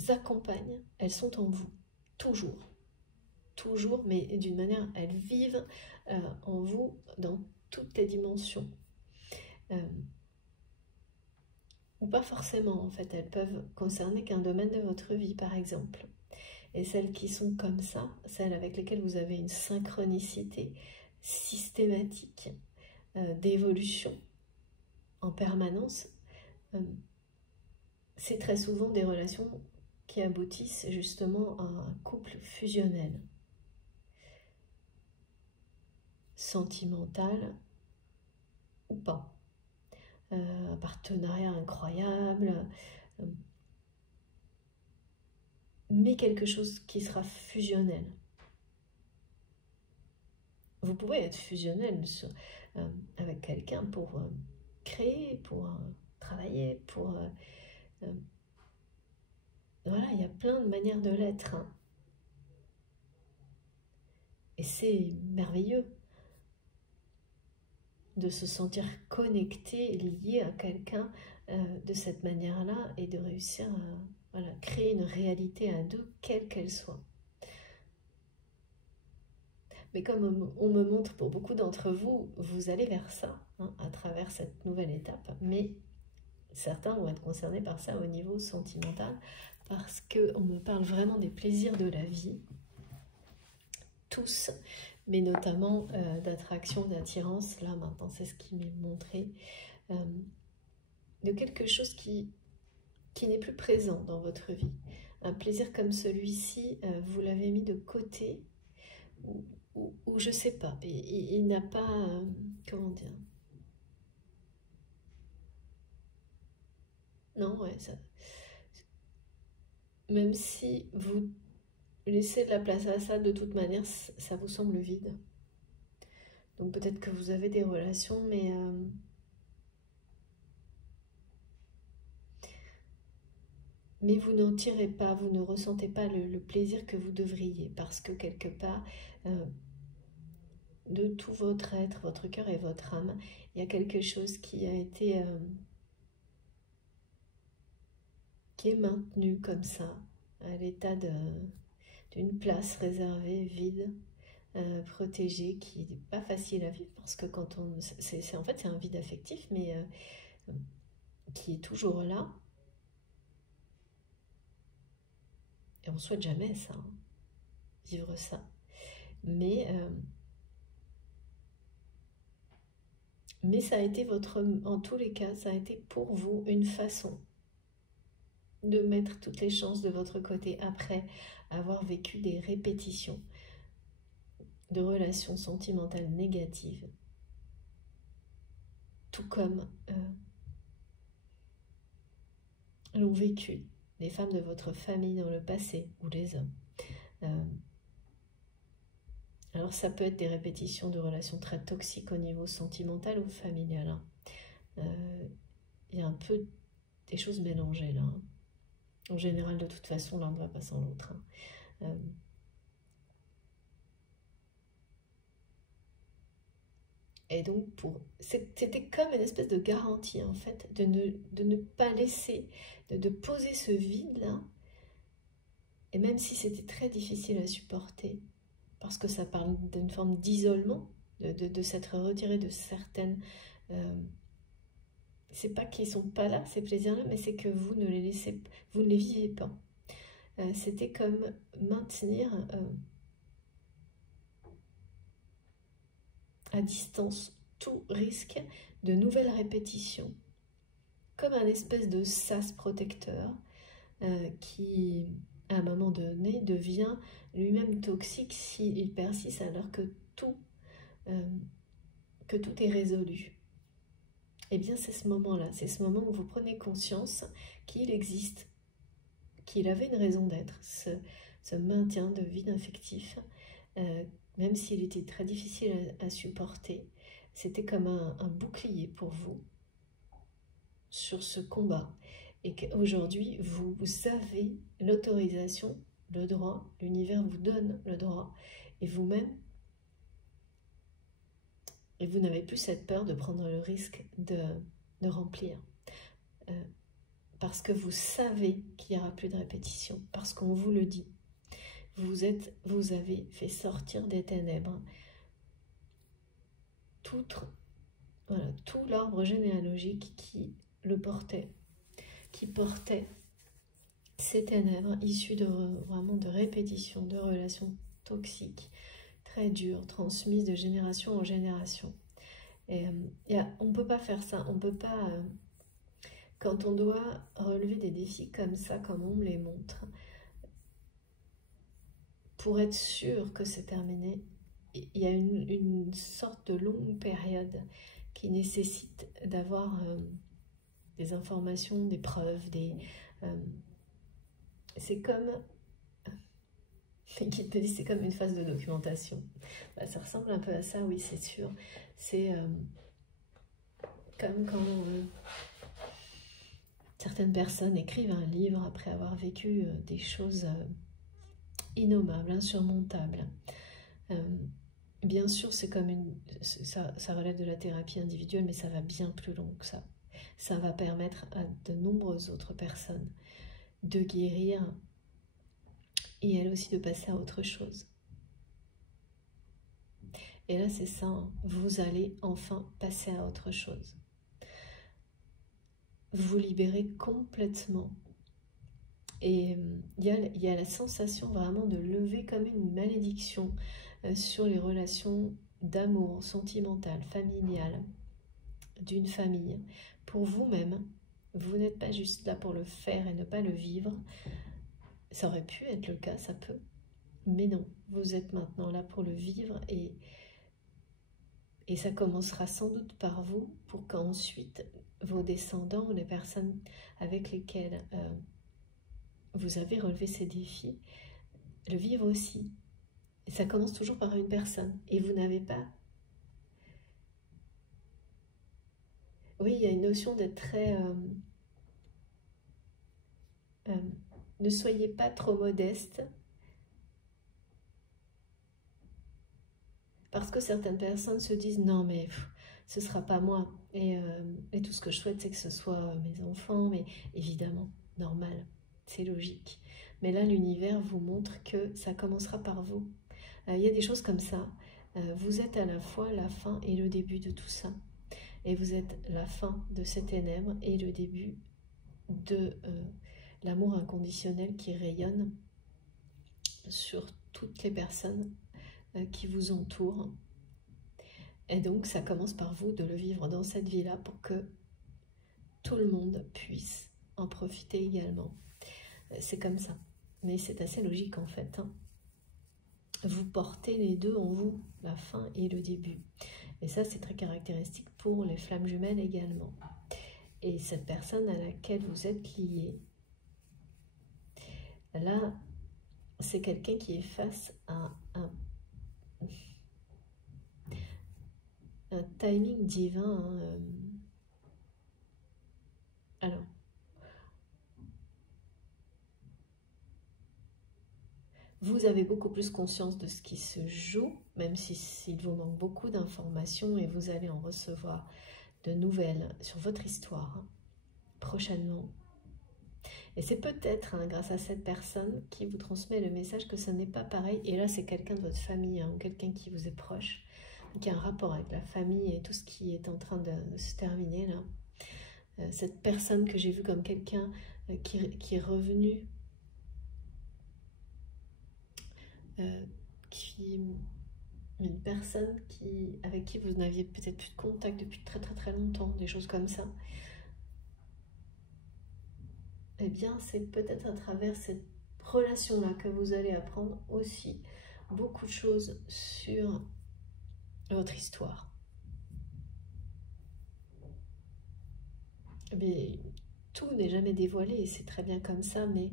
accompagnent, elles sont en vous, toujours. Toujours, mais d'une manière, elles vivent en vous dans toutes les dimensions. Ou pas forcément, en fait, elles peuvent concerner qu'un domaine de votre vie, par exemple. et celles qui sont comme ça, celles avec lesquelles vous avez une synchronicité systématique d'évolution en permanence, c'est très souvent des relations qui aboutissent justement à un couple fusionnel, sentimental ou pas. Un partenariat incroyable, mais quelque chose qui sera fusionnel. Vous pouvez être fusionnel avec quelqu'un pour créer, pour travailler, pour... voilà, il y a plein de manières de l'être. Hein. Et c'est merveilleux de se sentir connecté, lié à quelqu'un de cette manière-là et de réussir à voilà, créer une réalité à deux, quelle qu'elle soit. Mais comme on me montre pour beaucoup d'entre vous, vous allez vers ça, hein, à travers cette nouvelle étape, mais certains vont être concernés par ça au niveau sentimental, parce qu'on me parle vraiment des plaisirs de la vie, tous, mais notamment d'attraction, d'attirance, là maintenant c'est ce qui m'est montré, de quelque chose qui n'est plus présent dans votre vie. Un plaisir comme celui-ci, vous l'avez mis de côté, ou je sais pas, il n'a pas, comment dire, non, ouais, ça, même si vous laissez de la place à ça, de toute manière, ça vous semble vide. Donc peut-être que vous avez des relations, mais vous n'en tirez pas, vous ne ressentez pas le plaisir que vous devriez, parce que quelque part, de tout votre être, votre cœur et votre âme, il y a quelque chose qui a été, qui est maintenu comme ça, à l'état d'une place réservée, vide, protégée, qui n'est pas facile à vivre, parce que quand on... en fait, c'est un vide affectif, mais qui est toujours là, et on ne souhaite jamais ça, hein, vivre ça. Mais ça a été en tous les cas, ça a été pour vous une façon de mettre toutes les chances de votre côté après avoir vécu des répétitions de relations sentimentales négatives, tout comme l'ont vécu les femmes de votre famille dans le passé ou les hommes. Alors ça peut être des répétitions de relations très toxiques au niveau sentimental ou familial. Hein. Il y a un peu des choses mélangées là. Hein. En général, de toute façon, l'un ne va pas sans l'autre. Hein. Et donc, c'était comme une espèce de garantie, en fait, de ne pas laisser, de poser ce vide-là. Et même si c'était très difficile à supporter, parce que ça parle d'une forme d'isolement, de s'être retiré de certaines... c'est pas qu'ils sont pas là, ces plaisirs-là, mais c'est que vous ne les vivez pas. C'était comme maintenir à distance tout risque de nouvelles répétitions, comme un espèce de sas protecteur qui, à un moment donné, devient lui-même toxique s'il persiste alors que tout est résolu. Eh bien, c'est ce moment-là, c'est ce moment où vous prenez conscience qu'il existe, qu'il avait une raison d'être, ce maintien de vide affectif, même s'il était très difficile à supporter. C'était comme un bouclier pour vous sur ce combat. Et qu'aujourd'hui, vous avez l'autorisation, le droit, l'univers vous donne le droit, et vous-même, et vous n'avez plus cette peur de prendre le risque de remplir. Parce que vous savez qu'il n'y aura plus de répétition, parce qu'on vous le dit. Vous avez fait sortir des ténèbres tout l'arbre généalogique qui le portait, qui portait ces ténèbres issues vraiment de répétition, de relations toxiques, très dures, transmises de génération en génération. Et on ne peut pas faire ça, on ne peut pas, quand on doit relever des défis comme ça, comme on me les montre, pour être sûr que c'est terminé, il y a une sorte de longue période qui nécessite d'avoir des informations, des preuves, c'est comme c'est comme une phase de documentation. Bah, ça ressemble un peu à ça, oui, c'est sûr. C'est comme quand certaines personnes écrivent un livre après avoir vécu des choses innommables, insurmontables. Bien sûr, c'est comme ça relève de la thérapie individuelle, mais ça va bien plus loin que ça. Ça va permettre à de nombreuses autres personnes de guérir et elles aussi de passer à autre chose. Et là, c'est ça, hein. Vous allez enfin passer à autre chose. Vous libérez complètement. Et il y a la sensation vraiment de lever comme une malédiction sur les relations d'amour, sentimentales, familiales, d'une famille. Pour vous-même, vous n'êtes pas juste là pour le faire et ne pas le vivre. Ça aurait pu être le cas, ça peut. Mais non, vous êtes maintenant là pour le vivre et ça commencera sans doute par vous pour qu'ensuite vos descendants, les personnes avec lesquelles vous avez relevé ces défis, le vivre aussi. Et ça commence toujours par une personne. Et vous n'avez pas... Oui, il y a une notion d'être très... ne soyez pas trop modeste. Parce que certaines personnes se disent, non mais ce ne sera pas moi. Et tout ce que je souhaite, c'est que ce soit mes enfants. Mais évidemment, normal, c'est logique. Mais là, l'univers vous montre que ça commencera par vous. Il y a des choses comme ça. Vous êtes à la fois la fin et le début de tout ça. Et vous êtes la fin de ces ténèbres et le début de l'amour inconditionnel qui rayonne sur toutes les personnes qui vous entourent. Et donc, ça commence par vous de le vivre dans cette vie-là pour que tout le monde puisse en profiter également. C'est comme ça. Mais c'est assez logique en fait, hein. Vous portez les deux en vous, la fin et le début. Et ça, c'est très caractéristique pour les flammes jumelles également. Et cette personne à laquelle vous êtes lié, là, c'est quelqu'un qui est face à un timing divin. Hein. Alors, vous avez beaucoup plus conscience de ce qui se joue, même s'il vous manque beaucoup d'informations et vous allez en recevoir de nouvelles sur votre histoire prochainement. Et c'est peut-être grâce à cette personne qui vous transmet le message que ce n'est pas pareil. Et là, c'est quelqu'un de votre famille ou quelqu'un qui vous est proche, qui a un rapport avec la famille et tout ce qui est en train de se terminer là. Cette personne que j'ai vue comme quelqu'un qui est revenu, une personne avec qui vous n'aviez peut-être plus de contact depuis très très très longtemps, des choses comme ça. Eh bien, c'est peut-être à travers cette relation-là que vous allez apprendre aussi beaucoup de choses sur votre histoire. Mais tout n'est jamais dévoilé et c'est très bien comme ça, mais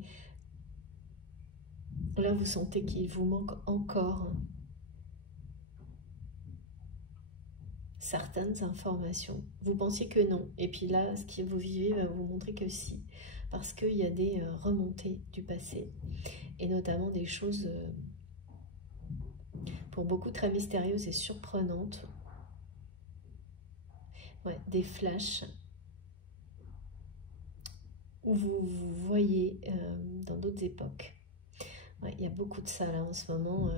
là, vous sentez qu'il vous manque encore certaines informations. Vous pensiez que non. Et puis là, ce que vous vivez va vous montrer que si. Parce qu'il y a des remontées du passé. Et notamment des choses, pour beaucoup, très mystérieuses et surprenantes. Ouais, des flashs où vous vous voyez dans d'autres époques. Ouais, il y a beaucoup de ça là en ce moment.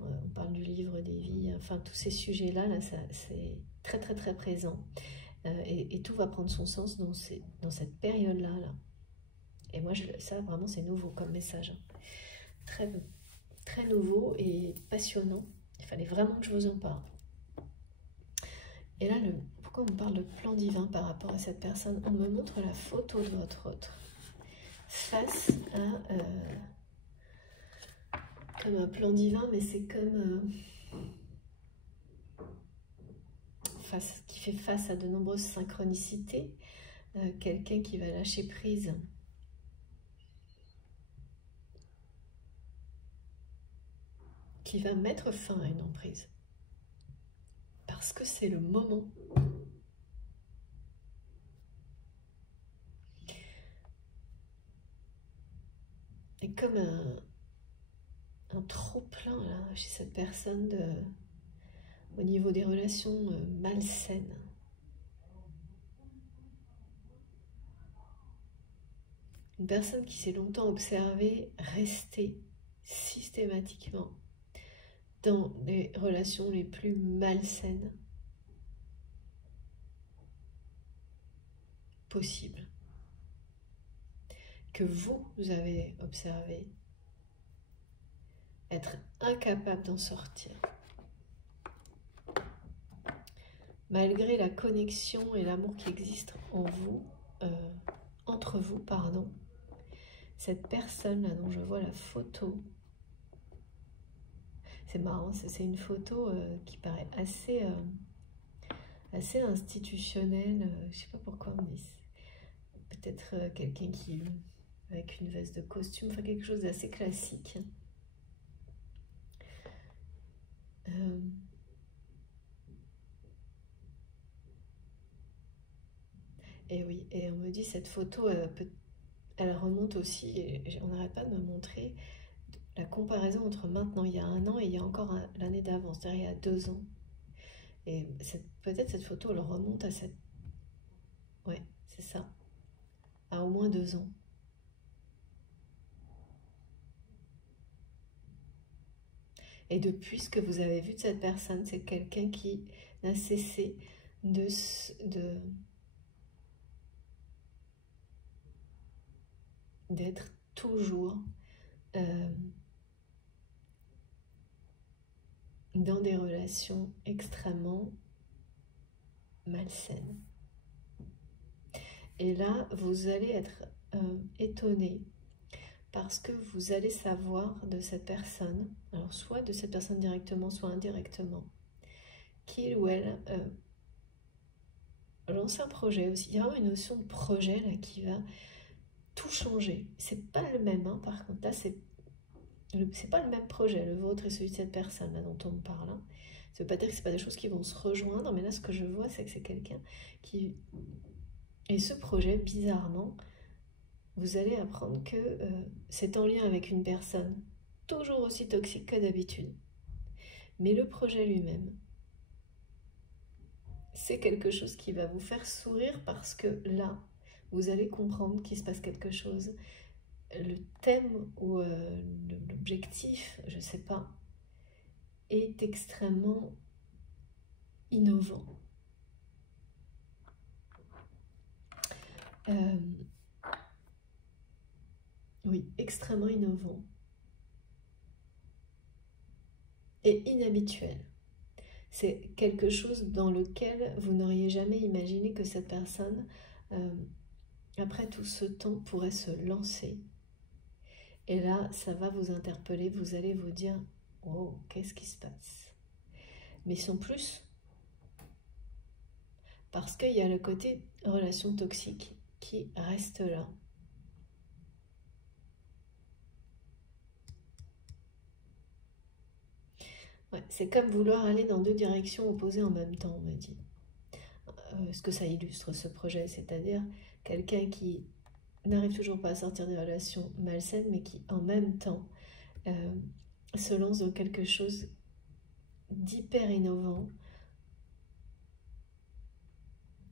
On parle du livre des vies, enfin tous ces sujets-là, là, c'est très très très présent. Et tout va prendre son sens dans cette période-là. Là. Et moi, ça, vraiment, c'est nouveau comme message. Hein. Très, très nouveau et passionnant. Il fallait vraiment que je vous en parle. Et là, pourquoi on me parle de plan divin par rapport à cette personne? On me montre la photo de votre autre face à... comme un plan divin, mais c'est comme... qui fait face à de nombreuses synchronicités. Quelqu'un qui va lâcher prise. Qui va mettre fin à une emprise. Parce que c'est le moment. Et comme un trop-plein là chez cette personne au niveau des relations malsaines. Une personne qui s'est longtemps observée rester systématiquement dans les relations les plus malsaines possibles. Que vous avez observé être incapable d'en sortir. Malgré la connexion et l'amour qui existent entre vous, pardon, cette personne là dont je vois la photo, c'est marrant, c'est une photo qui paraît assez institutionnelle, je sais pas pourquoi on dit, peut-être quelqu'un qui avec une veste de costume, enfin quelque chose d'assez classique. Et oui, et on me dit cette photo, elle remonte aussi, et on n'arrête pas de me montrer la comparaison entre maintenant, il y a 1 an, et il y a encore l'année d'avant, c'est-à-dire il y a 2 ans. Et peut-être cette photo, elle remonte à cette... Ouais, c'est ça. À au moins 2 ans. Et depuis, ce que vous avez vu de cette personne, c'est quelqu'un qui n'a cessé d'être toujours dans des relations extrêmement malsaines. Et là, vous allez être étonné parce que vous allez savoir de cette personne, alors soit de cette personne directement, soit indirectement, qu'il ou elle lance un projet aussi. Il y a vraiment une notion de projet là qui va tout changer. C'est pas le même, hein, par contre, là c'est pas le même projet, le vôtre et celui de cette personne là dont on me parle. Hein. Ça veut pas dire que c'est pas des choses qui vont se rejoindre, mais là ce que je vois c'est que c'est quelqu'un qui... Et ce projet, bizarrement, vous allez apprendre que c'est en lien avec une personne toujours aussi toxique que d'habitude. Mais le projet lui-même, c'est quelque chose qui va vous faire sourire parce que là, vous allez comprendre qu'il se passe quelque chose. Le thème ou l'objectif, je ne sais pas, est extrêmement innovant. Oui, extrêmement innovant. Et inhabituel. C'est quelque chose dans lequel vous n'auriez jamais imaginé que cette personne, après tout ce temps, pourrait se lancer. Et là, ça va vous interpeller, vous allez vous dire « Oh, qu'est-ce qui se passe ?» Mais sans plus, parce qu'il y a le côté relation toxique qui reste là. Ouais, c'est comme vouloir aller dans 2 directions opposées en même temps, on me dit. Ce que ça illustre ce projet, c'est-à-dire quelqu'un qui n'arrive toujours pas à sortir des relations malsaines, mais qui en même temps se lance dans quelque chose d'hyper innovant.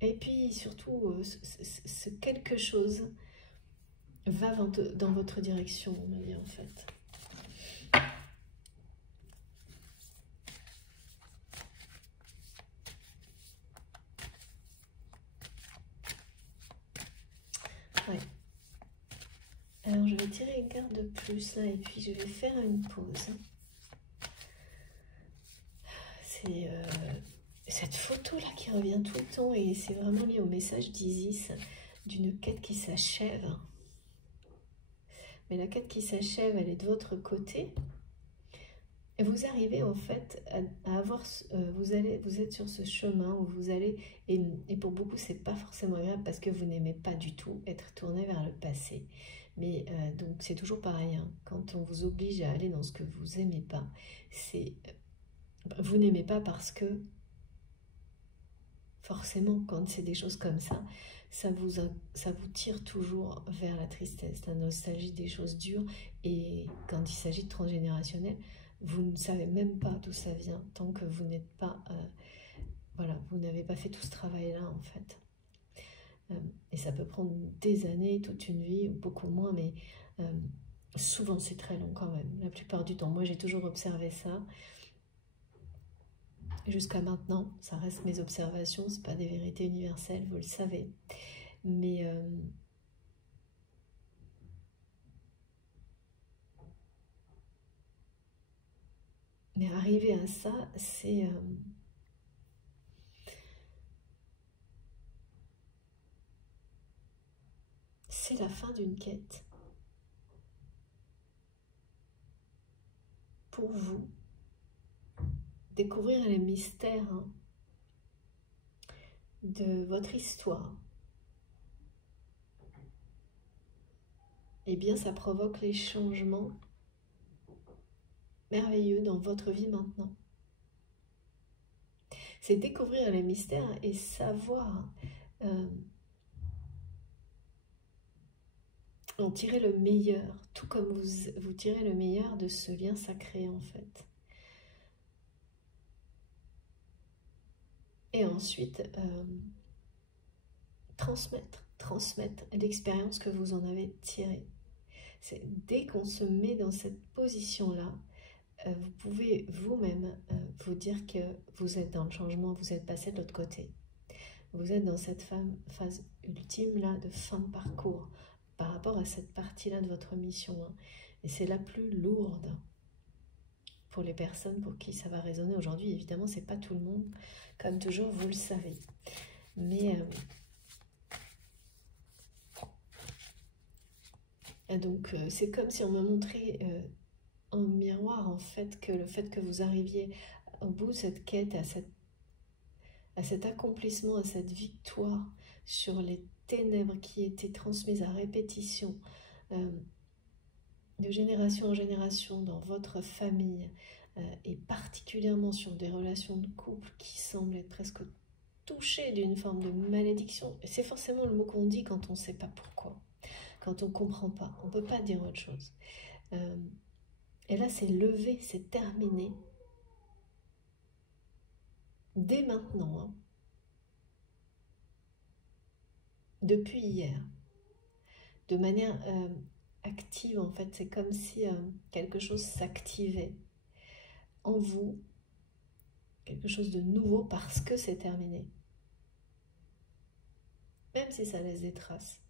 Et puis surtout, ce quelque chose va dans votre direction, on me dit en fait. Ouais. Alors je vais tirer une carte de plus là et puis je vais faire une pause. C'est cette photo là qui revient tout le temps et c'est vraiment lié au message d'Isis d'une quête qui s'achève. Mais la quête qui s'achève, elle est de votre côté. Et vous arrivez en fait à avoir, vous êtes sur ce chemin où vous allez, et pour beaucoup c'est pas forcément agréable parce que vous n'aimez pas du tout être tourné vers le passé. Mais donc c'est toujours pareil, hein, quand on vous oblige à aller dans ce que vous aimez pas, c'est vous n'aimez pas parce que forcément quand c'est des choses comme ça, ça vous tire toujours vers la tristesse, la nostalgie des choses dures. Et quand il s'agit de transgénérationnel, vous ne savez même pas d'où ça vient tant que vous n'êtes pas, voilà, vous n'avez pas fait tout ce travail-là en fait. Et ça peut prendre des années, toute une vie, ou beaucoup moins, mais souvent c'est très long quand même. La plupart du temps, moi j'ai toujours observé ça. Jusqu'à maintenant, ça reste mes observations, c'est pas des vérités universelles, vous le savez. Mais arriver à ça, c'est la fin d'une quête. Pour vous, découvrir les mystères de votre histoire, eh bien ça provoque les changements merveilleux dans votre vie maintenant. C'est découvrir les mystères et savoir en tirer le meilleur, tout comme vous tirez le meilleur de ce lien sacré en fait. Et ensuite, transmettre l'expérience que vous en avez tirée. Dès qu'on se met dans cette position-là, vous pouvez vous-même vous dire que vous êtes dans le changement, vous êtes passé de l'autre côté. Vous êtes dans cette phase ultime-là de fin de parcours par rapport à cette partie-là de votre mission. Et c'est la plus lourde pour les personnes pour qui ça va résonner aujourd'hui. Évidemment, c'est pas tout le monde, comme toujours, vous le savez. Mais donc, c'est comme si on me montrait en miroir, en fait, que le fait que vous arriviez au bout de cette quête, à cet accomplissement, à cette victoire sur les ténèbres qui étaient transmises à répétition, de génération en génération dans votre famille, et particulièrement sur des relations de couple qui semblent être presque touchées d'une forme de malédiction. C'est forcément le mot qu'on dit quand on ne sait pas pourquoi, quand on ne comprend pas, on ne peut pas dire autre chose. Et là, c'est levé, c'est terminé. Dès maintenant, hein, depuis hier, de manière active en fait, c'est comme si quelque chose s'activait en vous, quelque chose de nouveau parce que c'est terminé. Même si ça laisse des traces,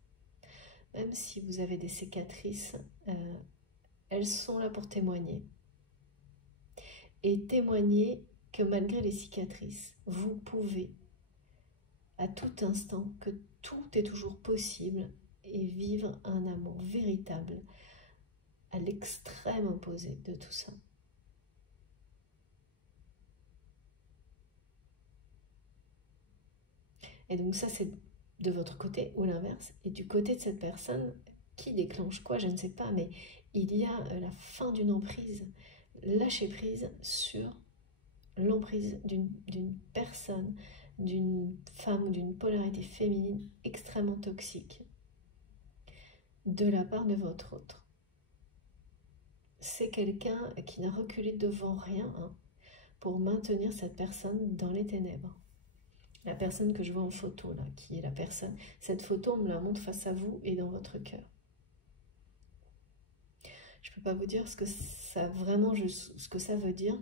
même si vous avez des cicatrices, elles sont là pour témoigner. Et témoigner que malgré les cicatrices, vous pouvez à tout instant, que tout est toujours possible et vivre un amour véritable à l'extrême opposé de tout ça. Et donc ça, c'est de votre côté ou l'inverse. Et du côté de cette personne, qui déclenche quoi, je ne sais pas, mais il y a la fin d'une emprise, lâcher prise sur l'emprise d'une personne, d'une femme ou d'une polarité féminine extrêmement toxique de la part de votre autre. C'est quelqu'un qui n'a reculé devant rien pour maintenir cette personne dans les ténèbres. La personne que je vois en photo, là, qui est la personne, cette photo, on me la montre face à vous et dans votre cœur. Je ne peux pas vous dire ce que ça vraiment, ce que ça veut dire,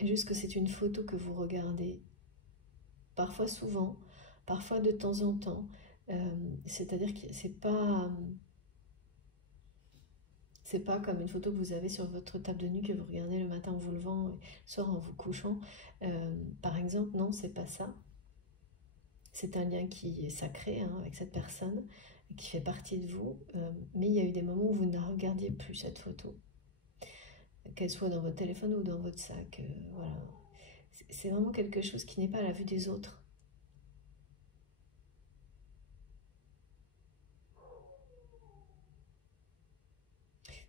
juste que c'est une photo que vous regardez parfois souvent, parfois de temps en temps. C'est-à-dire que c'est pas C'est pas comme une photo que vous avez sur votre table de nuit que vous regardez le matin en vous levant, le soir en vous couchant. Par exemple, non, c'est pas ça. C'est un lien qui est sacré hein, avec cette personne, qui fait partie de vous. Mais il y a eu des moments où vous ne la regardiez plus, cette photo. Qu'elle soit dans votre téléphone ou dans votre sac. Voilà. C'est vraiment quelque chose qui n'est pas à la vue des autres.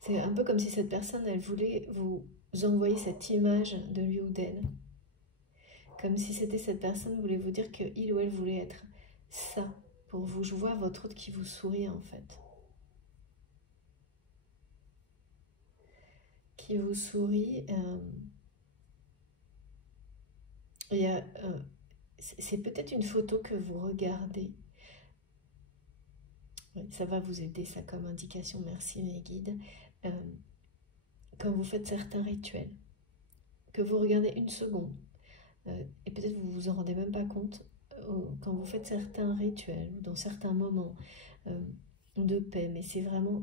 C'est un peu comme si cette personne, elle voulait vous envoyer cette image de lui ou d'elle. Comme si c'était cette personne voulait vous dire qu'il ou elle voulait être ça pour vous. Je vois votre autre qui vous sourit en fait. Qui vous sourit. C'est peut-être une photo que vous regardez. Oui, ça va vous aider ça comme indication. Merci mes guides. Quand vous faites certains rituels, que vous regardez une seconde, et peut-être vous vous en rendez même pas compte, quand vous faites certains rituels ou dans certains moments de paix, mais c'est vraiment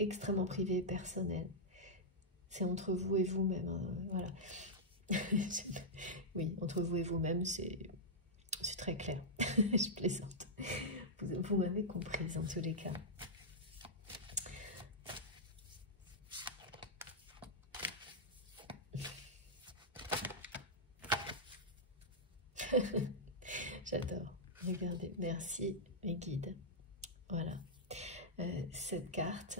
extrêmement privé et personnel. C'est entre vous et vous-même, hein, voilà. Oui, entre vous et vous-même, c'est très clair. Je plaisante. Vous m'avez comprise en tous les cas. J'adore. Regardez, merci mes guides. Voilà. Cette carte,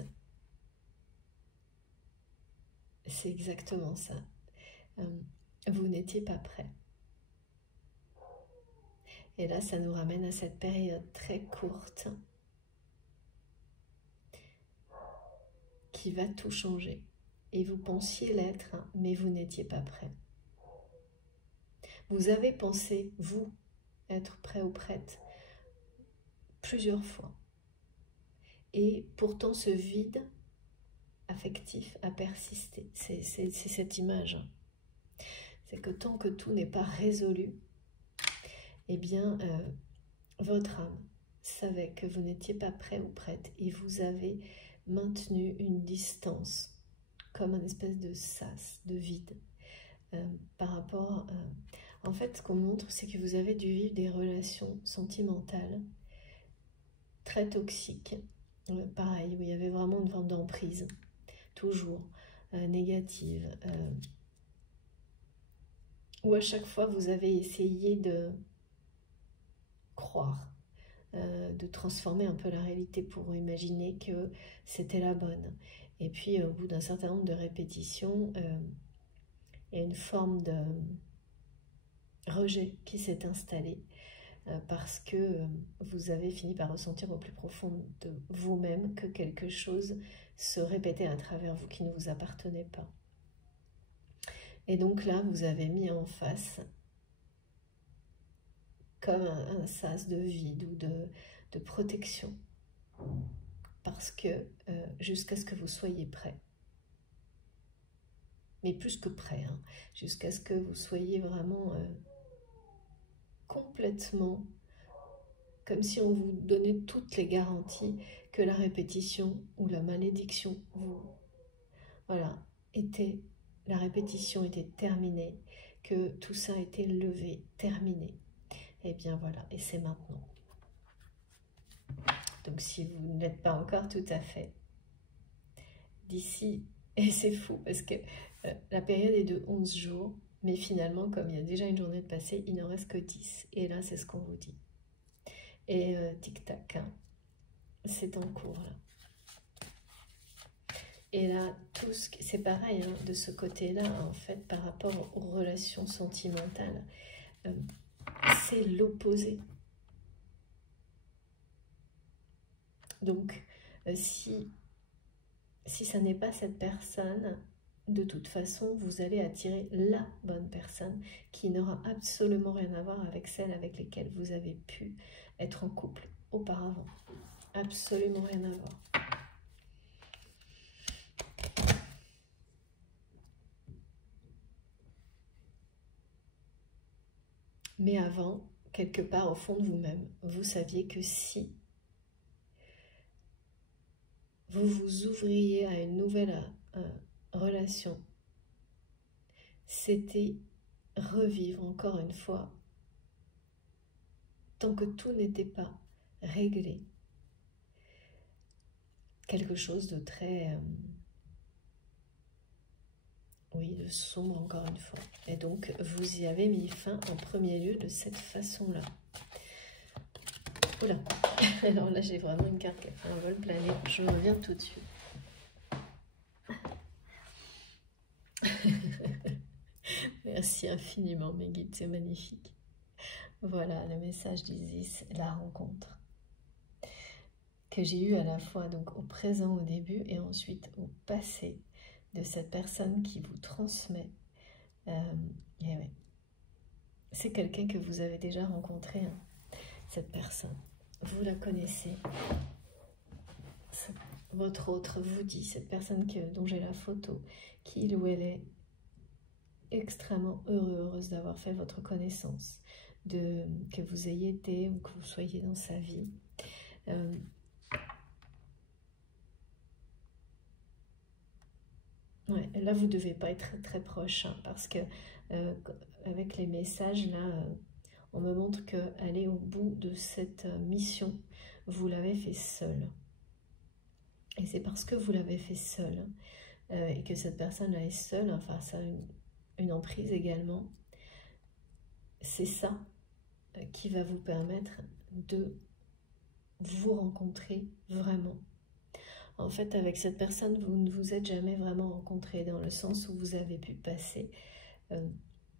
c'est exactement ça. Vous n'étiez pas prêt. Et là, ça nous ramène à cette période très courte qui va tout changer. Et vous pensiez l'être, hein, mais vous n'étiez pas prêt. Vous avez pensé, vous, être prêt ou prête plusieurs fois. Et pourtant, ce vide affectif a persisté. C'est cette image. C'est que tant que tout n'est pas résolu, eh bien, votre âme savait que vous n'étiez pas prêt ou prête et vous avez maintenu une distance, comme un espèce de sas, de vide, par rapport... En fait, ce qu'on montre, c'est que vous avez dû vivre des relations sentimentales très toxiques, pareil, où il y avait vraiment une forme d'emprise, toujours négative, où à chaque fois vous avez essayé de croire, de transformer un peu la réalité pour imaginer que c'était la bonne. Et puis au bout d'un certain nombre de répétitions, il y a une forme de rejet qui s'est installée parce que vous avez fini par ressentir au plus profond de vous-même que quelque chose se répétait à travers vous qui ne vous appartenait pas. Et donc là, vous avez mis en face comme un sas de vide ou de protection. Parce que jusqu'à ce que vous soyez prêt, mais plus que prêt, hein, jusqu'à ce que vous soyez vraiment complètement, comme si on vous donnait toutes les garanties que la répétition ou la malédiction, voilà, la répétition était terminée, que tout ça était levé, terminé. Et bien voilà, et c'est maintenant. Donc si vous ne l'êtes pas encore tout à fait, d'ici, et c'est fou parce que la période est de 11 jours, mais finalement, comme il y a déjà une journée de passée, il n'en reste que 10. Et là, c'est ce qu'on vous dit. Et tic-tac, hein, c'est en cours là. Et là, tout c'est pareil, hein, de ce côté-là, en fait, par rapport aux relations sentimentales, c'est l'opposé. Donc, si ça n'est pas cette personne, de toute façon, vous allez attirer la bonne personne qui n'aura absolument rien à voir avec celle avec lesquelles vous avez pu être en couple auparavant. Absolument rien à voir. Mais avant, quelque part au fond de vous-même, vous saviez que si vous vous ouvriez à une nouvelle relation, c'était revivre encore une fois, tant que tout n'était pas réglé, quelque chose de très, oui, de sombre encore une fois. Et donc, vous y avez mis fin en premier lieu de cette façon-là. Oula, alors là, j'ai vraiment une carte qui a fait un vol plané. Je reviens tout de suite. Merci infiniment, mes guides, c'est magnifique. Voilà, le message d'Isis, la rencontre que j'ai eue à la fois donc au présent, au début, et ensuite au passé de cette personne qui vous transmet. Et ouais. C'est quelqu'un que vous avez déjà rencontré, hein, cette personne. Vous la connaissez. Votre autre vous dit, cette personne dont j'ai la photo, qu'il ou elle est extrêmement heureuse d'avoir fait votre connaissance, que vous ayez été ou que vous soyez dans sa vie. Ouais, là, vous ne devez pas être très proche, hein, parce que avec les messages, là, on me montre qu'aller au bout de cette mission, vous l'avez fait seul. Et c'est parce que vous l'avez fait seul, et que cette personne-là est seule, enfin, ça a une emprise également, c'est ça qui va vous permettre de vous rencontrer vraiment. En fait, avec cette personne, vous ne vous êtes jamais vraiment rencontrés, dans le sens où vous avez pu passer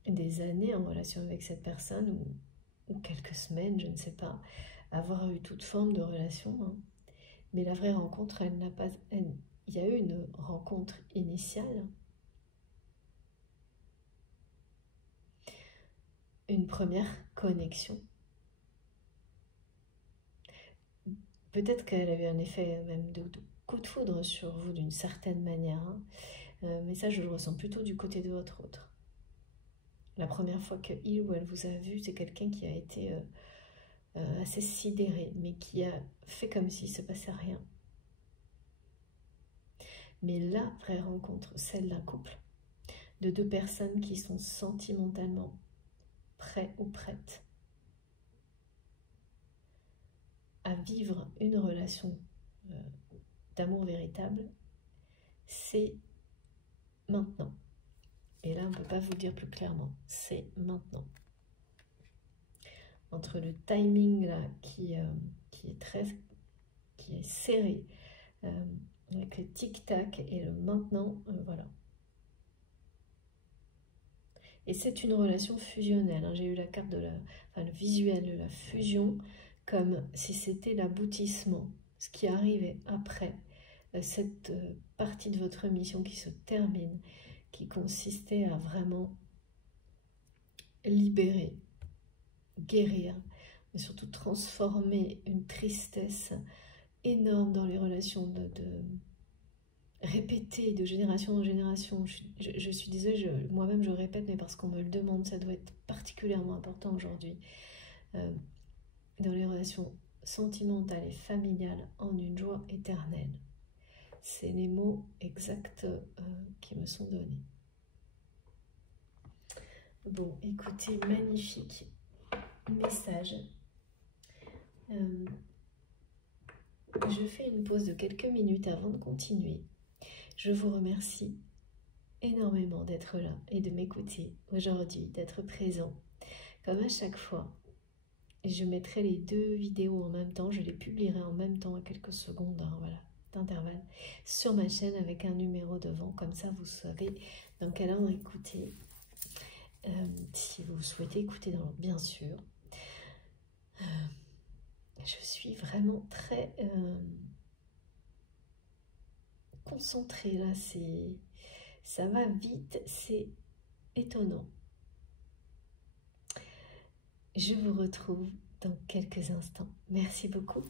des années en relation avec cette personne, ou quelques semaines, je ne sais pas, avoir eu toute forme de relation, hein. Mais la vraie rencontre, elle n'a pas... Il y a eu une rencontre initiale, une première connexion. Peut-être qu'elle a eu un effet même de coup de foudre sur vous d'une certaine manière, hein. Mais ça, je le ressens plutôt du côté de votre autre. La première fois qu'il ou elle vous a vu, c'est quelqu'un qui a été assez sidéré, mais qui a fait comme s'il ne se passait rien. Mais la vraie rencontre, celle d'un couple, de deux personnes qui sont sentimentalement prêts ou prêtes à vivre une relation d'amour véritable, c'est maintenant. Et là, on ne peut pas vous le dire plus clairement, c'est maintenant. Entre le timing là qui est serré, avec le tic-tac et le maintenant, voilà. Et c'est une relation fusionnelle, hein. J'ai eu la carte de le visuel de la fusion, comme si c'était l'aboutissement, ce qui arrivait après cette partie de votre mission qui se termine, qui consistait à vraiment libérer, guérir, mais surtout transformer une tristesse énorme dans les relations répétées de génération en génération. Je suis désolée, moi-même je répète, mais parce qu'on me le demande, ça doit être particulièrement important aujourd'hui. Dans les relations sentimentales et familiales, en une joie éternelle. C'est les mots exacts qui me sont donnés. Bon, écoutez, magnifique message. Je fais une pause de quelques minutes avant de continuer. Je vous remercie énormément d'être là et de m'écouter aujourd'hui, d'être présent. Comme à chaque fois, je mettrai les deux vidéos en même temps, je les publierai en même temps à quelques secondes, hein, voilà, d'intervalle, sur ma chaîne avec un numéro devant, comme ça vous savez dans quel ordre écouter. Si vous souhaitez écouter dans l'ordre, bien sûr. Je suis vraiment très concentrée là, ça va vite, c'est étonnant. Je vous retrouve dans quelques instants. Merci beaucoup.